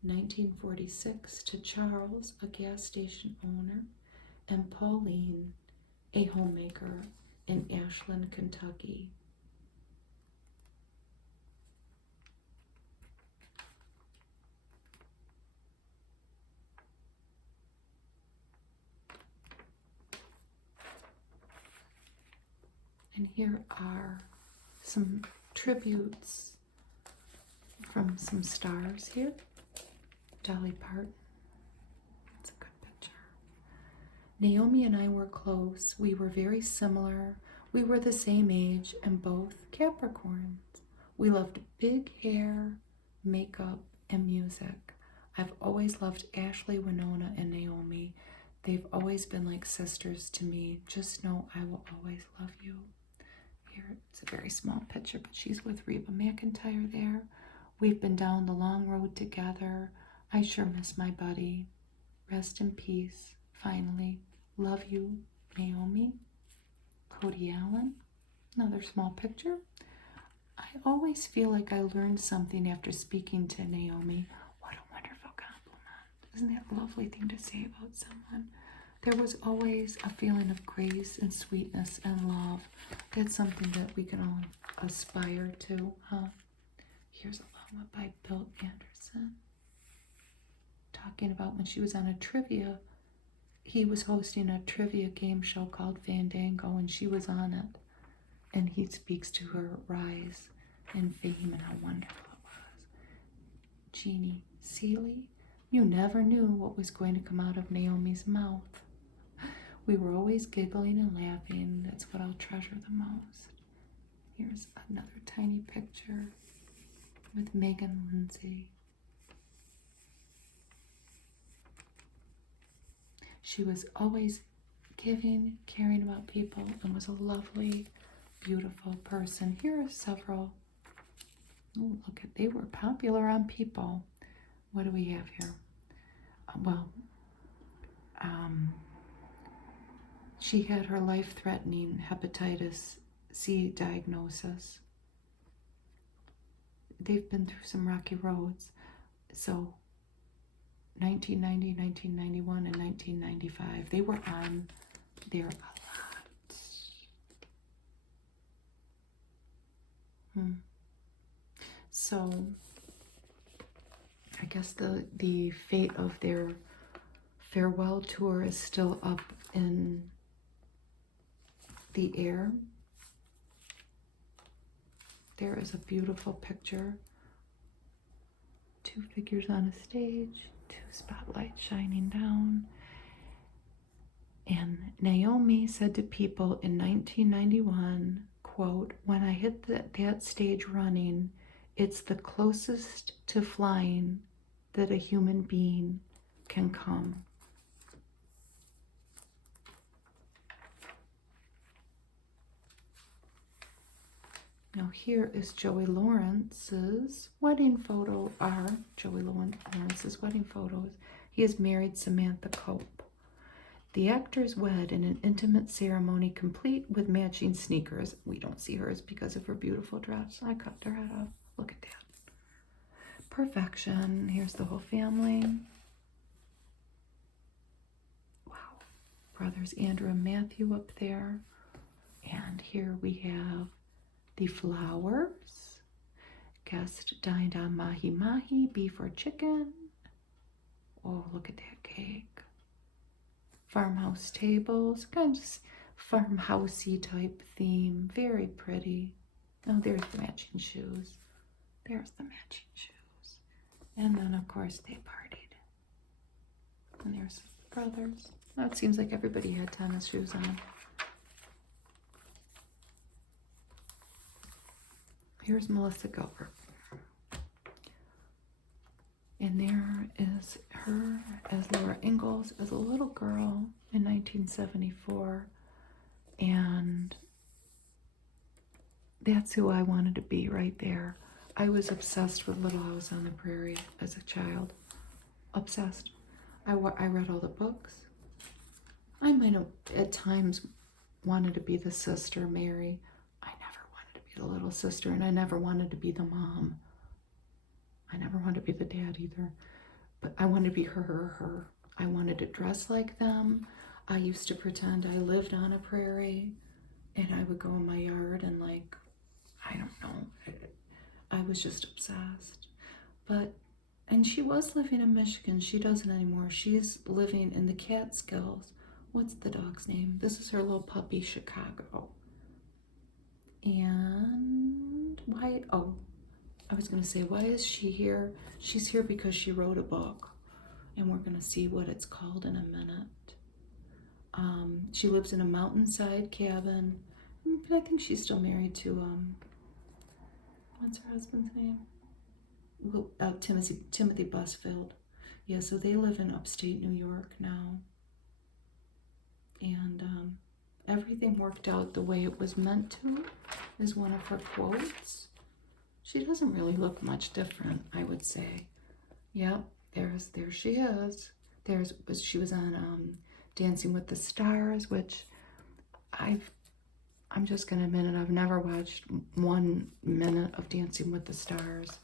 1946, to Charles, a gas station owner, and Pauline, a homemaker in Ashland, Kentucky. And here are some tributes from some stars here. Dolly Parton. That's a good picture. Naomi and I were close. We were very similar. We were the same age and both Capricorns. We loved big hair, makeup, and music. I've always loved Ashley, Winona, and Naomi. They've always been like sisters to me. Just know I will always love you. Here, it's a very small picture, but she's with Reba McEntire there. We've been down the long road together. I sure miss my buddy. Rest in peace, finally. Love you, Naomi. Cody Allen, another small picture. I always feel like I learned something after speaking to Naomi. What a wonderful compliment. Isn't that a lovely thing to say about someone? There was always a feeling of grace and sweetness and love. That's something that we can all aspire to, huh? Here's a long one by Bill Anderson, talking about when she was on a trivia. He was hosting a trivia game show called Fandango, and she was on it. And he speaks to her rise and fame and how wonderful it was. Jeannie Seeley, you never knew what was going to come out of Naomi's mouth. We were always giggling and laughing. That's what I'll treasure the most. Here's another tiny picture with Megan Lindsay. She was always giving, caring about people, and was a lovely, beautiful person. Here are several. Oh, look at, they were popular on People. What do we have here? She had her life-threatening hepatitis C diagnosis. They've been through some rocky roads. So 1990, 1991, and 1995. They were on there a lot. So I guess the fate of their farewell tour is still up in the air. There is a beautiful picture. Two figures on a stage, two spotlights shining down. And Naomi said to people in 1991, quote, "When I hit that stage running, it's the closest to flying that a human being can come." Now here is Joey Lawrence's wedding photo, Joey Lawrence's wedding photos. He is married Samantha Cope. The actors wed in an intimate ceremony complete with matching sneakers. We don't see hers because of her beautiful dress. I cut her head off. Look at that. Perfection. Here's the whole family. Wow. Brothers Andrew and Matthew up there. And here we have the flowers. Guest dined on mahi-mahi, beef or chicken. Oh, look at that cake. Farmhouse tables, kind of farmhousey type theme. Very pretty. Oh, there's the matching shoes. There's the matching shoes. And then, of course, they partied. And there's the brothers. Now it seems like everybody had tennis shoes on. Here's Melissa Gilbert. And there is her as Laura Ingalls as a little girl in 1974. And that's who I wanted to be right there. I was obsessed with Little House on the Prairie as a child. Obsessed. I read all the books. I might have at times wanted to be the sister, Mary. I never wanted to be the little sister, and I never wanted to be the mom. I never wanted to be the dad either, but I wanted to be her. I wanted to dress like them. I used to pretend I lived on a prairie, and I would go in my yard and like, I don't know, I was just obsessed. And she was living in Michigan. She doesn't anymore. She's living in the Catskills. What's the dog's name? This is her little puppy, Chicago. And why, I was going to say, why is she here? She's here because she wrote a book, and we're going to see what it's called in a minute. She lives in a mountainside cabin, but I think she's still married to, what's her husband's name? Well, Timothy Busfield. Yeah, so they live in upstate New York now. And everything worked out the way it was meant to, is one of her quotes. She doesn't really look much different, I would say. Yep, there she is. She was on Dancing with the Stars, which I'm just gonna admit it, I've never watched 1 minute of Dancing with the Stars.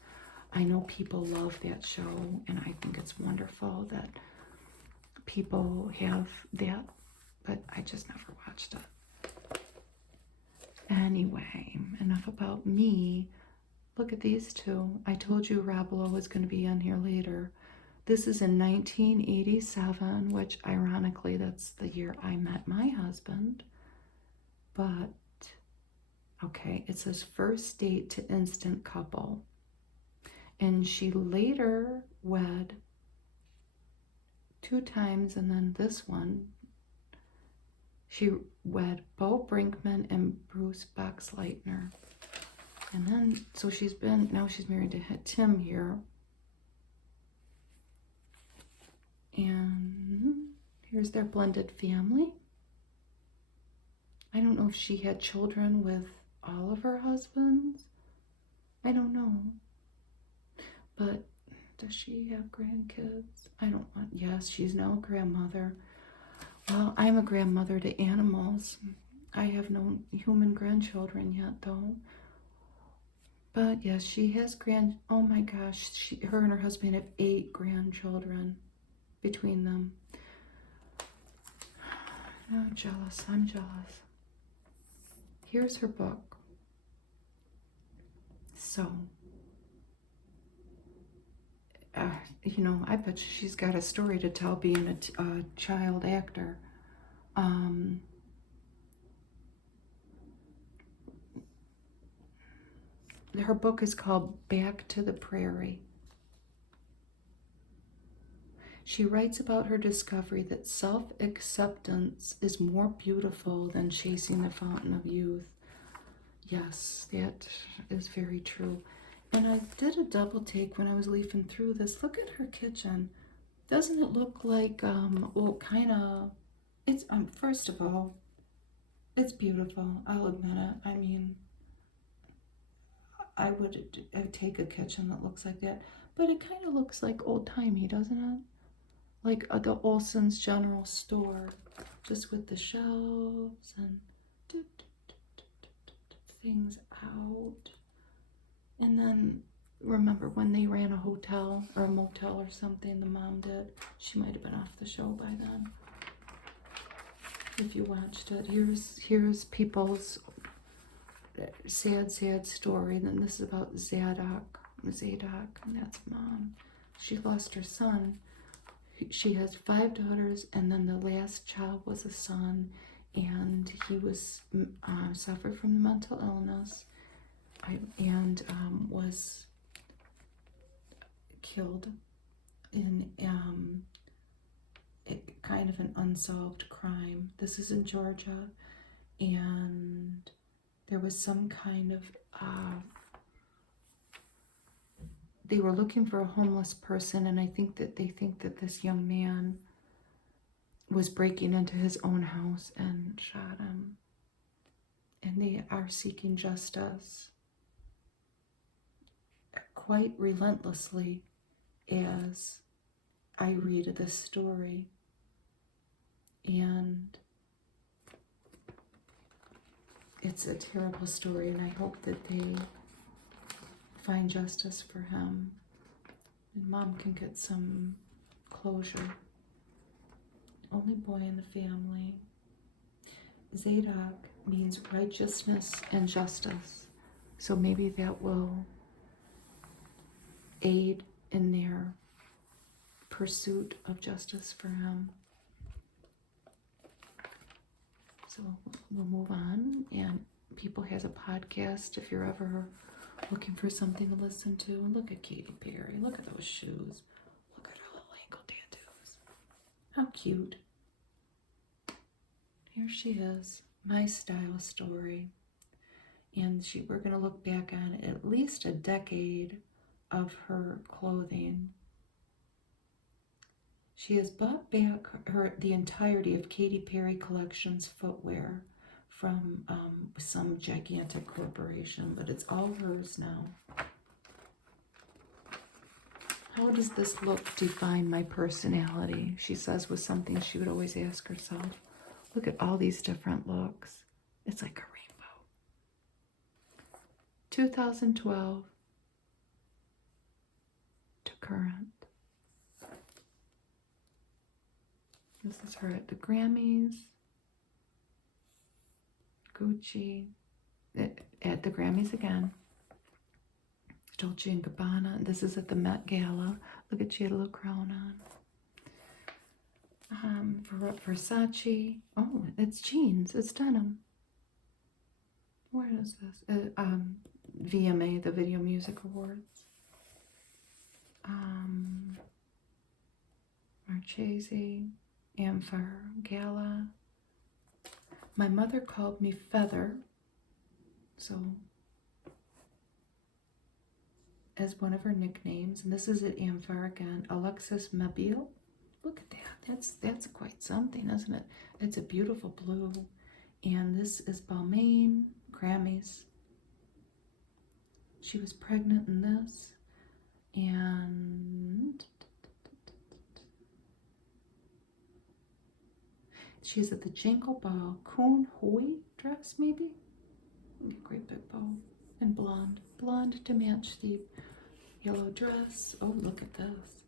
I know people love that show, and I think it's wonderful that people have that, but I just never watched it. Anyway, enough about me. Look at these two. I told you Rob Lowe was going to be on here later. This is in 1987, which ironically, that's the year I met my husband. But, okay, it says first date to instant couple. And she later wed 2 times, and then this one, she wed Bo Brinkman and Bruce Boxleitner. And then, so now she's married to Tim here. And here's their blended family. I don't know if she had children with all of her husbands. I don't know. But does she have grandkids? Yes, she's now a grandmother. Well, I'm a grandmother to animals. I have no human grandchildren yet, though. But yes, she has oh my gosh, her and her husband have 8 grandchildren between them. Oh, jealous, I'm jealous. Here's her book. So, I bet she's got a story to tell being a child actor. her book is called Back to the Prairie. She writes about her discovery that self-acceptance is more beautiful than chasing the fountain of youth. Yes, that is very true. And I did a double take when I was leafing through this. Look at her kitchen. Doesn't it look like, well, kind of, it's, first of all, it's beautiful. I'll admit it. I mean, I would take a kitchen that looks like that. But it kind of looks like old-timey, doesn't it? Like the Olson's General Store, just with the shelves and things out. And then remember when they ran a hotel or a motel or something, the mom did. She might have been off the show by then. If you watched it, here's people's sad story. Then this is about Zadok, and that's mom. She lost her son. She has 5 daughters, and then the last child was a son, and he was suffered from the mental illness, and was killed in kind of an unsolved crime. This is in Georgia, and there was some kind of they were looking for a homeless person, and I think that they think that this young man was breaking into his own house and shot him. And they are seeking justice quite relentlessly as I read this story. And it's a terrible story, and I hope that they find justice for him and mom can get some closure. Only boy in the family. Zadok means righteousness and justice, so maybe that will aid in their pursuit of justice for him. So we'll move on, and People has a podcast if you're ever looking for something to listen to. And look at Katy Perry. Look at those shoes. Look at her little ankle tattoos. How cute. Here she is. My style story. And we're going to look back on at least a decade of her clothing. She has bought back the entirety of Katy Perry Collection's footwear from some gigantic corporation, but it's all hers now. How does this look define my personality? She says was something she would always ask herself. Look at all these different looks. It's like a rainbow. 2012 to current. This is her at the Grammys. Gucci. At the Grammys again. Dolce & Gabbana. This is at the Met Gala. Look at, she had a little crown on. Versace. Oh, it's jeans. It's denim. Where is this? VMA, the Video Music Awards. Marchese. Amphar Gala. My mother called me Feather, so as one of her nicknames, and this is at Amphar again. Alexis Mabille. Look at that. That's quite something, isn't it? It's a beautiful blue, and this is Balmain Grammys. She was pregnant in this, and she's at the Jingle Ball Kun Hui dress, maybe? Great big bow. And blonde. Blonde to match the yellow dress. Oh, look at this.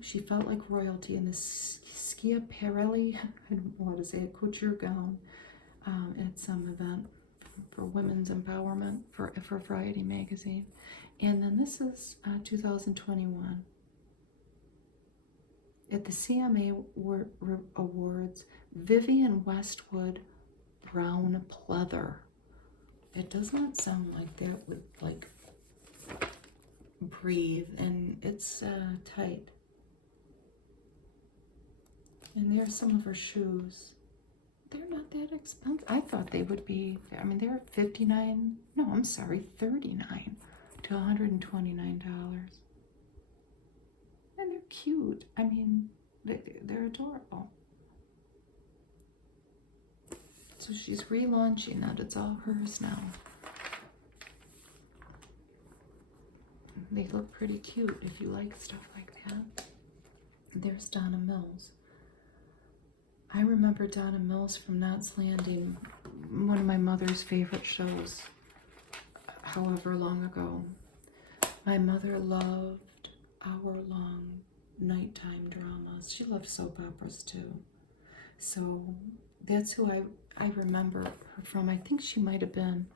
She felt like royalty in this Schiaparelli, I don't know how to say it, couture gown at some event for women's empowerment for Variety magazine. And then this is 2021. At the CMA Awards, Vivienne Westwood brown pleather. it does not sound like that would like breathe, and it's tight. And there's some of her shoes. They're not that expensive. I thought they would be, I mean, they're $39, no, I'm sorry, $39 to $129. And they're cute. I mean, they're adorable. So she's relaunching that. It's all hers now. They look pretty cute if you like stuff like that. There's Donna Mills. I remember Donna Mills from Knots Landing, one of my mother's favorite shows, however long ago. My mother loved hour-long nighttime dramas. She loved soap operas too. So that's who I remember her from. I think she might have been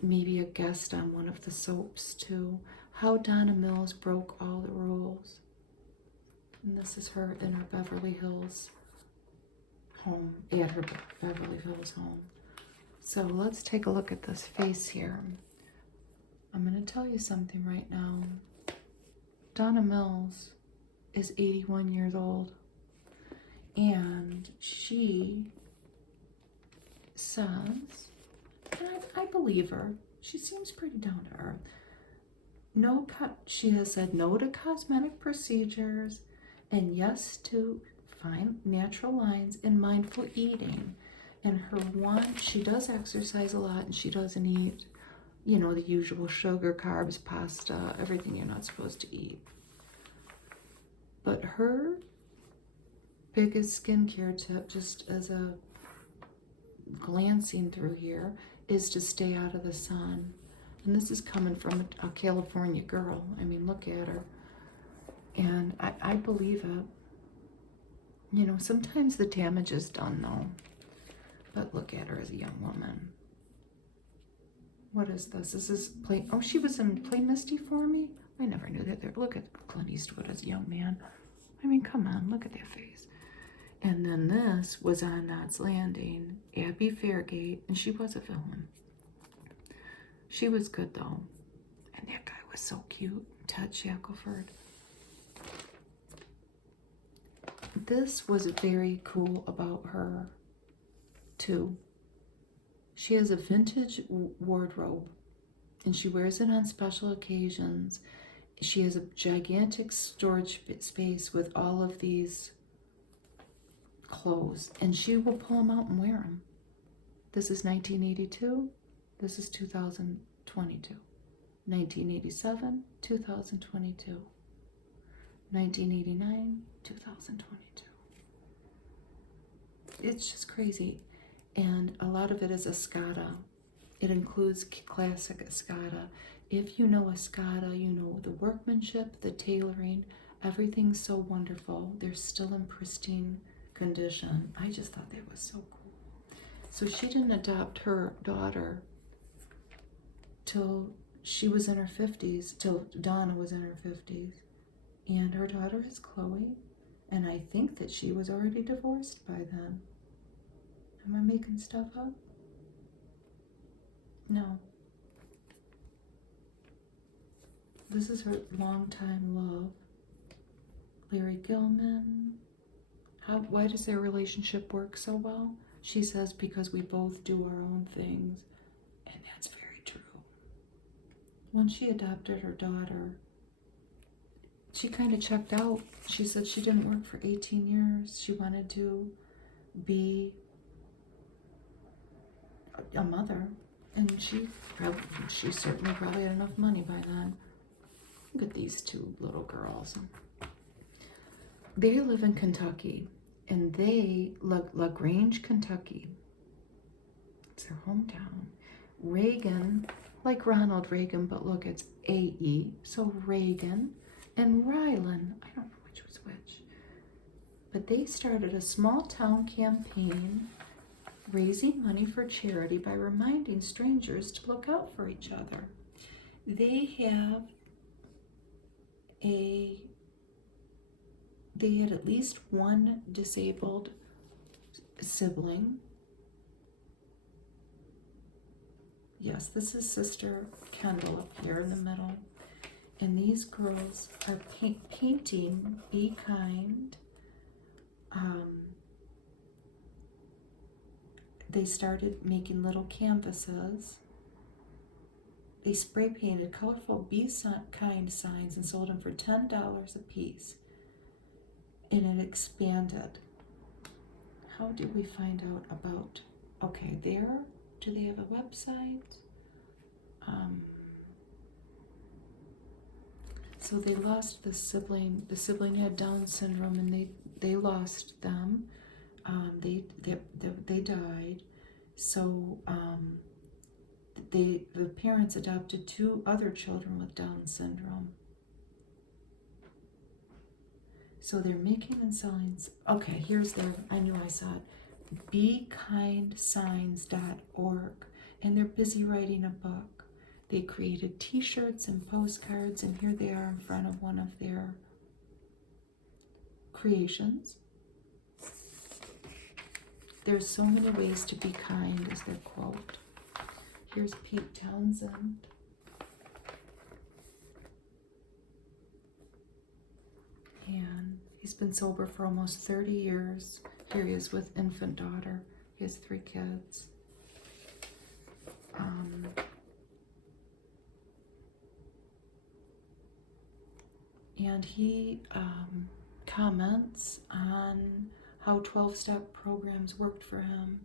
maybe a guest on one of the soaps too. How Donna Mills Broke All the Rules. And this is her in her Beverly Hills home, at her Beverly Hills home. So let's take a look at this face here. I'm going to tell you something right now. Donna Mills is 81 years old, and she says, and I believe her, she seems pretty down to earth. She has said no to cosmetic procedures and yes to fine natural lines and mindful eating. And her one, she does exercise a lot, and she doesn't eat, you know, the usual sugar, carbs, pasta, everything you're not supposed to eat. But her biggest skincare tip, just as a glancing through here, is to stay out of the sun. And this is coming from a California girl. I mean, look at her. And I believe it. You know, sometimes the damage is done though. But look at her as a young woman. What is this? This is Play. Oh, she was in Play Misty for Me? I never knew that. There. Look at Clint Eastwood as a young man. I mean, come on, look at that face. And then this was on Knots Landing, Abby Fairgate, and she was a villain. She was good though. And that guy was so cute, Ted Shackelford. This was very cool about her too. She has a vintage wardrobe, and she wears it on special occasions. She has a gigantic storage space with all of these clothes, and she will pull them out and wear them. This is 1982. This is 2022. 1987, 2022. 1989, 2022. It's just crazy. And a lot of it is Escada. It includes classic Escada. If you know Escada, you know the workmanship, the tailoring, everything's so wonderful. They're still in pristine condition. I just thought that was so cool. So she didn't adopt her daughter till she was in her 50s, till Donna was in her 50s. And her daughter is Chloe, and I think that she was already divorced by then. Am I making stuff up? No. This is her longtime love, Larry Gilman. Why does their relationship work so well? She says because we both do our own things, and that's very true. When she adopted her daughter, she kind of checked out. She said she didn't work for 18 years. She wanted to be a mother, and she certainly probably had enough money by then. Look at these two little girls. They live in Kentucky, and LaGrange, Kentucky. It's their hometown. Reagan, like Ronald Reagan, but look, it's A-E, so Reagan. And Rylan, I don't know which was which, but they started a small town campaign raising money for charity by reminding strangers to look out for each other. They had at least one disabled sibling. Yes, this is Sister Kendall up here in the middle. And these girls are painting Be Kind. They started making little canvases. They spray painted colorful Be Kind signs and sold them for $10 a piece. And it expanded. How did we find out about, okay, there, do they have a website? So they lost the sibling had Down syndrome, and they lost them. They died. So the parents adopted 2 other children with Down syndrome. So they're making and selling. Okay, here's their, I knew I saw it. BeKindSigns.org. And they're busy writing a book. They created t-shirts and postcards, and here they are in front of one of their creations. There's so many ways to be kind, is their quote. Here's Pete Townsend. And he's been sober for almost 30 years. Here he is with infant daughter. He has 3 kids. And he comments on how 12-step programs worked for him.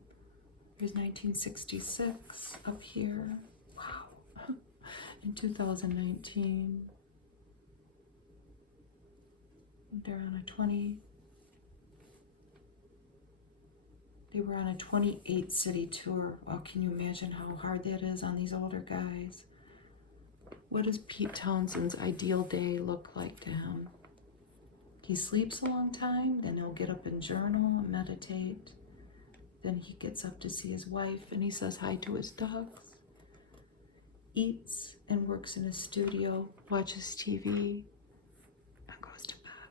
Here's 1966 up here. Wow. In 2019. They were on a 28 city tour. Oh, can you imagine how hard that is on these older guys? What does Pete Townsend's ideal day look like to him? He sleeps a long time, then he'll get up and journal and meditate. Then he gets up to see his wife and he says hi to his dogs. Eats and works in his studio, watches TV, and goes to bed.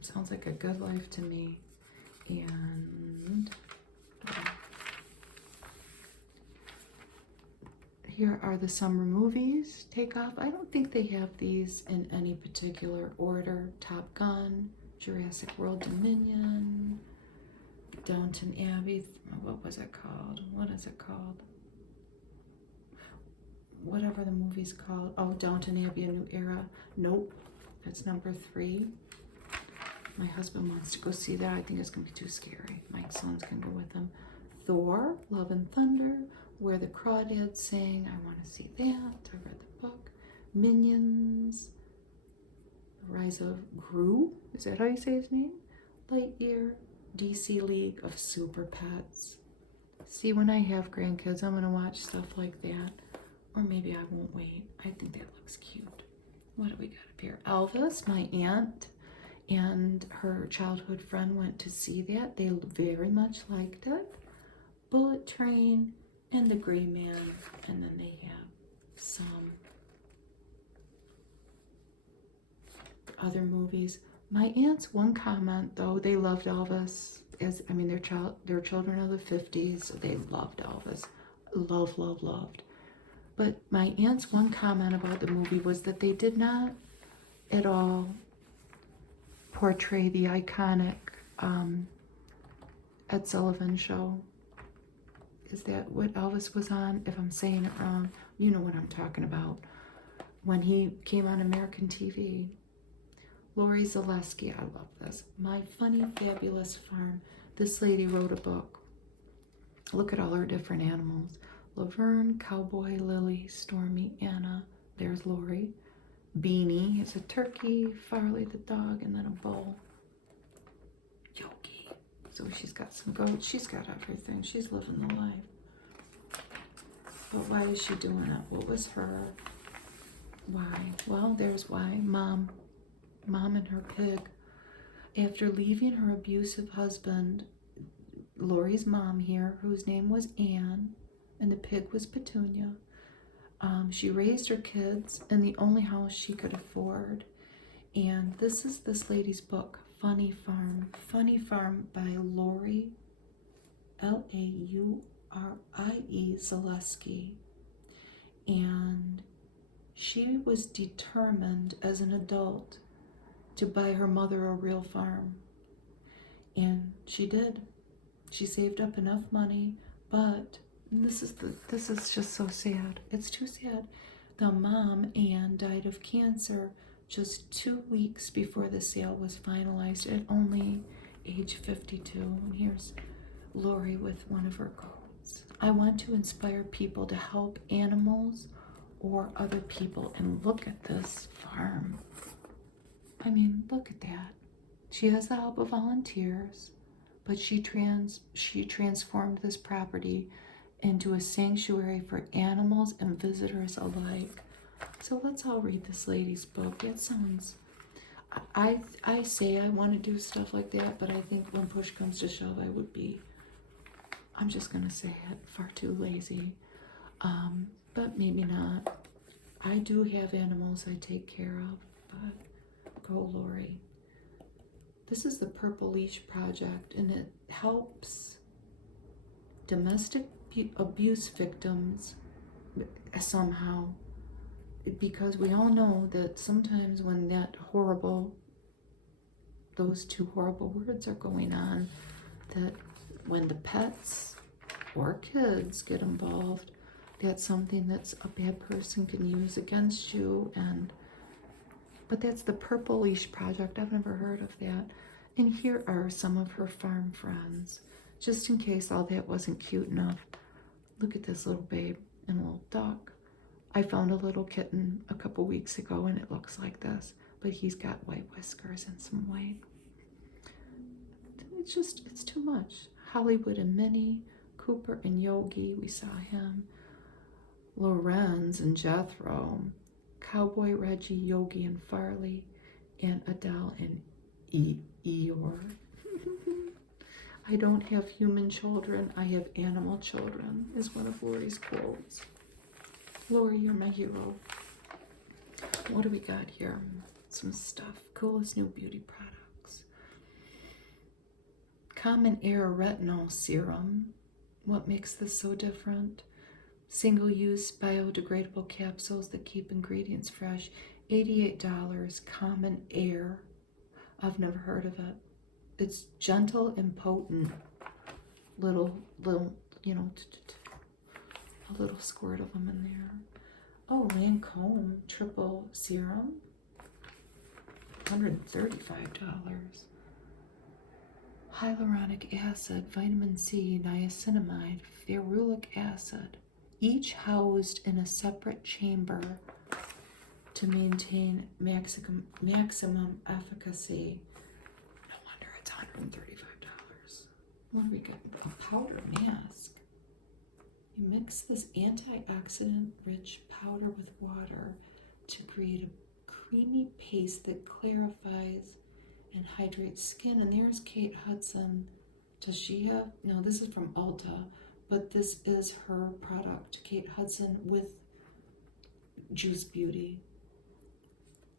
Sounds like a good life to me. And here are the summer movies. Take Off. I don't think they have these in any particular order. Top Gun, Jurassic World Dominion, Downton Abbey. What was it called? What is it called? Whatever the movie's called. Oh, Downton Abbey, A New Era. Nope. That's number 3. My husband wants to go see that. I think it's going to be too scary. My sons can go with him. Thor, Love and Thunder, Where the Crawdads Sing. I want to see that. I read the book. Minions, The Rise of Gru. Is that how you say his name? Lightyear, DC League of Super Pets. See, when I have grandkids, I'm going to watch stuff like that. Or maybe I won't wait. I think that looks cute. What do we got up here? Elvis, my aunt and her childhood friend went to see that. They very much liked it. Bullet Train and The Gray Man. And then they have some other movies. My aunts, one comment though, they loved Elvis. They're children of the 50s, so they loved Elvis. Loved. But my aunt's one comment about the movie was that they did not at all portray the iconic Ed Sullivan Show. Is that what Elvis was on? If I'm saying it wrong, you know what I'm talking about. When he came on American TV. Lori Zaleski, I love this. My Funny Fabulous Farm. This lady wrote a book. Look at all her different animals. Laverne, Cowboy, Lily, Stormy, Anna. There's Lori. Beanie is a turkey, Farley the dog, and then a bull. Yogi. So she's got some goats. She's got everything. She's living the life. But why is she doing it? What was her why? Well, there's why. Mom and her pig. After leaving her abusive husband, Lori's mom here, whose name was Anne, and the pig was Petunia, she raised her kids in the only house she could afford. And this is this lady's book, Funny Farm. Funny Farm by Lori, Laurie Zaleski. And she was determined as an adult to buy her mother a real farm. And she did. She saved up enough money, but this is just so sad. It's too sad. The mom, Anne, died of cancer just 2 weeks before the sale was finalized at only age 52. And here's Lori with one of her quotes. I want to inspire people to help animals or other people. And look at this farm. I mean, look at that. She has the help of volunteers, but she transformed this property into a sanctuary for animals and visitors alike. So let's all read this lady's book. That sounds, I say I want to do stuff like that, but I think when push comes to shove, I'm just going to say it, far too lazy. But maybe not. I do have animals I take care of, but go Lori. This is the Purple Leash Project, and it helps domestic abuse victims somehow, because we all know that sometimes when those two horrible words are going on, that when the pets or kids get involved, that's something that's a bad person can use against you. But that's the Purple Leash Project. I've never heard of that. And here are some of her farm friends, just in case all that wasn't cute enough. Look at this little babe and a little duck. I found a little kitten a couple weeks ago, and it looks like this, but he's got white whiskers and some white. It's too much. Hollywood and Minnie, Cooper and Yogi, we saw him. Lorenz and Jethro, Cowboy Reggie, Yogi and Farley, and Adele and Eeyore. I don't have human children, I have animal children, is one of Lori's quotes. Lori, you're my hero. What do we got here? Some stuff. Coolest new beauty products. Common Air Retinol Serum. What makes this so different? Single-use biodegradable capsules that keep ingredients fresh. $88. Common Air. I've never heard of it. It's gentle and potent. Little, you know, a little squirt of them in there. Oh, Lancome Triple Serum. $135. Hyaluronic acid, vitamin C, niacinamide, ferulic acid, each housed in a separate chamber to maintain maximum efficacy. No wonder it's $135. What do we get? A powder mask. You mix this antioxidant-rich powder with water to create a creamy paste that clarifies and hydrates skin. And there's Kate Hudson. Does she have? No, this is from Ulta, but this is her product, Kate Hudson with Juice Beauty.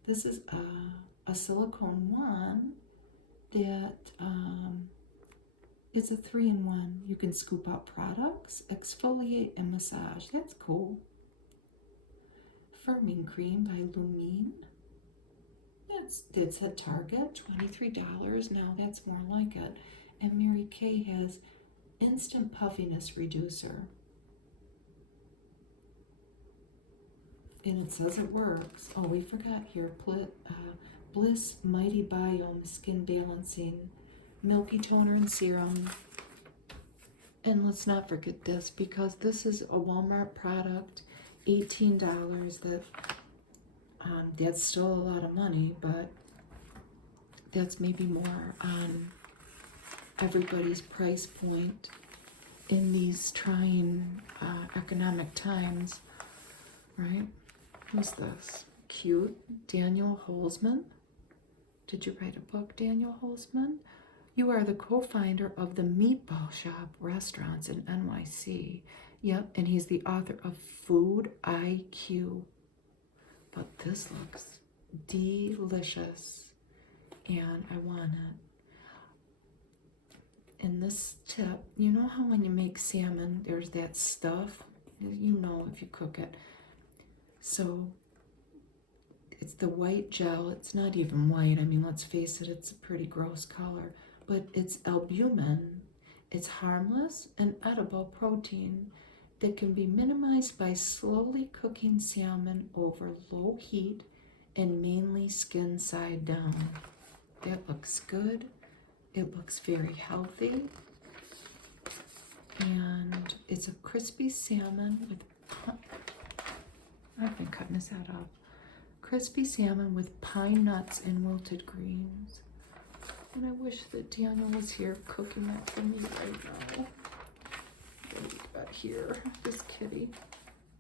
This is a silicone one that is a 3-in-1. You can scoop out products, exfoliate, and massage. That's cool. Firming Cream by Lumine. That's at Target, $23. Now that's more like it. And Mary Kay has Instant Puffiness Reducer. And it says it works. Oh, we forgot here. Bliss Mighty Biome Skin Balancing Milky Toner and Serum. And let's not forget this, because this is a Walmart product, $18. That's still a lot of money, but that's maybe more on everybody's price point in these trying economic times, right? Who's this? Cute. Daniel Holzman. Did you write a book, Daniel Holzman? You are the co-founder of the Meatball Shop restaurants in NYC. Yep, and he's the author of Food IQ. But this looks delicious, and I want it. And this tip, you know how when you make salmon, there's that stuff? You know if you cook it. So it's the white gel. It's not even white. I mean, let's face it, it's a pretty gross color. But it's albumin. It's harmless and edible protein that can be minimized by slowly cooking salmon over low heat and mainly skin side down. That looks good. It looks very healthy. And it's a crispy salmon with, I've been cutting this out off. Crispy salmon with pine nuts and wilted greens. And I wish that Daniel was here cooking that for me right now. What do we got here? This kitty.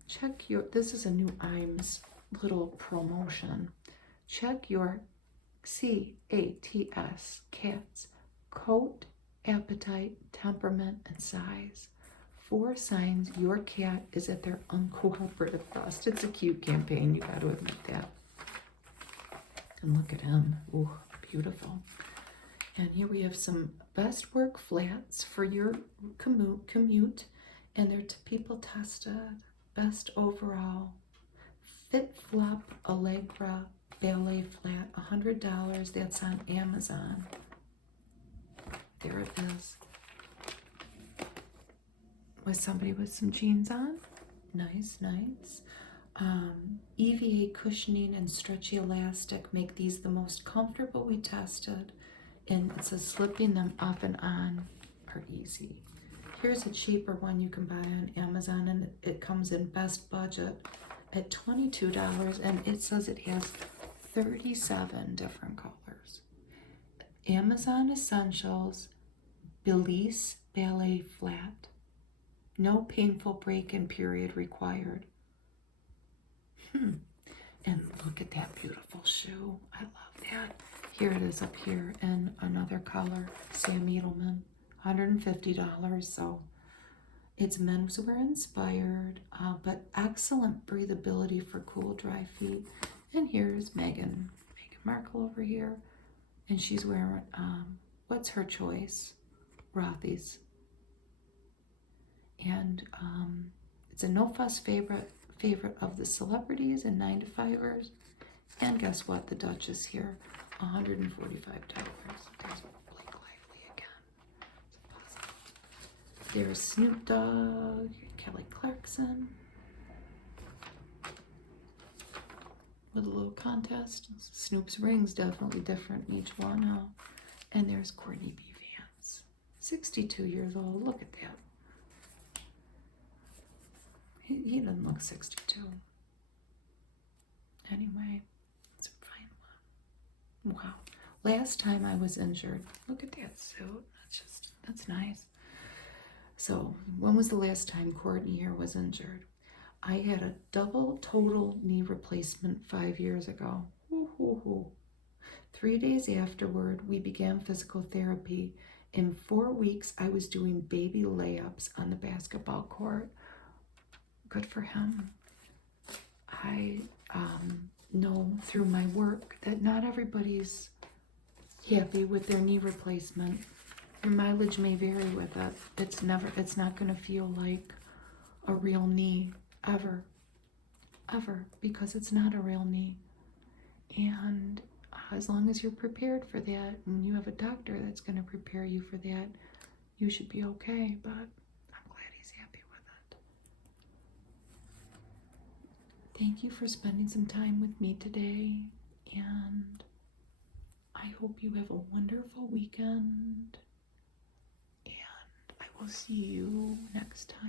Check your, this is a new IMS little promotion. Check your CATS, cats, coat, appetite, temperament, and size. 4 signs your cat is at their uncooperative best. It's a cute campaign, you got to admit that. And look at him. Ooh, beautiful. And here we have some best work flats for your commute. And they're people tested. Best overall. Fit Flop Allegra Ballet Flat, $100. That's on Amazon. There it is. With somebody with some jeans on. Nice, nice. EVA cushioning and stretchy elastic make these the most comfortable we tested. And it says slipping them off and on are easy. Here's a cheaper one you can buy on Amazon, and it comes in best budget at $22, and it says it has 37 different colors. Amazon Essentials Belize Ballet Flat. No painful break-in period required. And look at that beautiful shoe. I love that. Here it is up here in another color. Sam Edelman, $150. So it's menswear inspired, but excellent breathability for cool, dry feet. And here's Meghan Markle over here. And she's wearing, what's her choice? Rothy's. And it's a no-fuss favorite of the celebrities and 9-to-5ers. And guess what? The Duchess here, $145. There's Blake Lively again. There's Snoop Dogg, Kelly Clarkson. With a little contest. Snoop's ring's definitely different in each one. And there's Courtney B. Vance, 62 years old. Look at that. He doesn't look 62. Anyway, it's a fine one. Wow. Last time I was injured. Look at that suit. That's nice. So, when was the last time Courtney here was injured? I had a double total knee replacement 5 years ago. 3 days afterward, we began physical therapy. In 4 weeks, I was doing baby layups on the basketball court. Good for him. I know through my work that not everybody's happy with their knee replacement. Your mileage may vary with it. It's not going to feel like a real knee ever, because it's not a real knee. And as long as you're prepared for that, and you have a doctor that's going to prepare you for that, you should be okay. But I'm glad he's happy with it. Thank you for spending some time with me today, and I hope you have a wonderful weekend, and I will see you next time.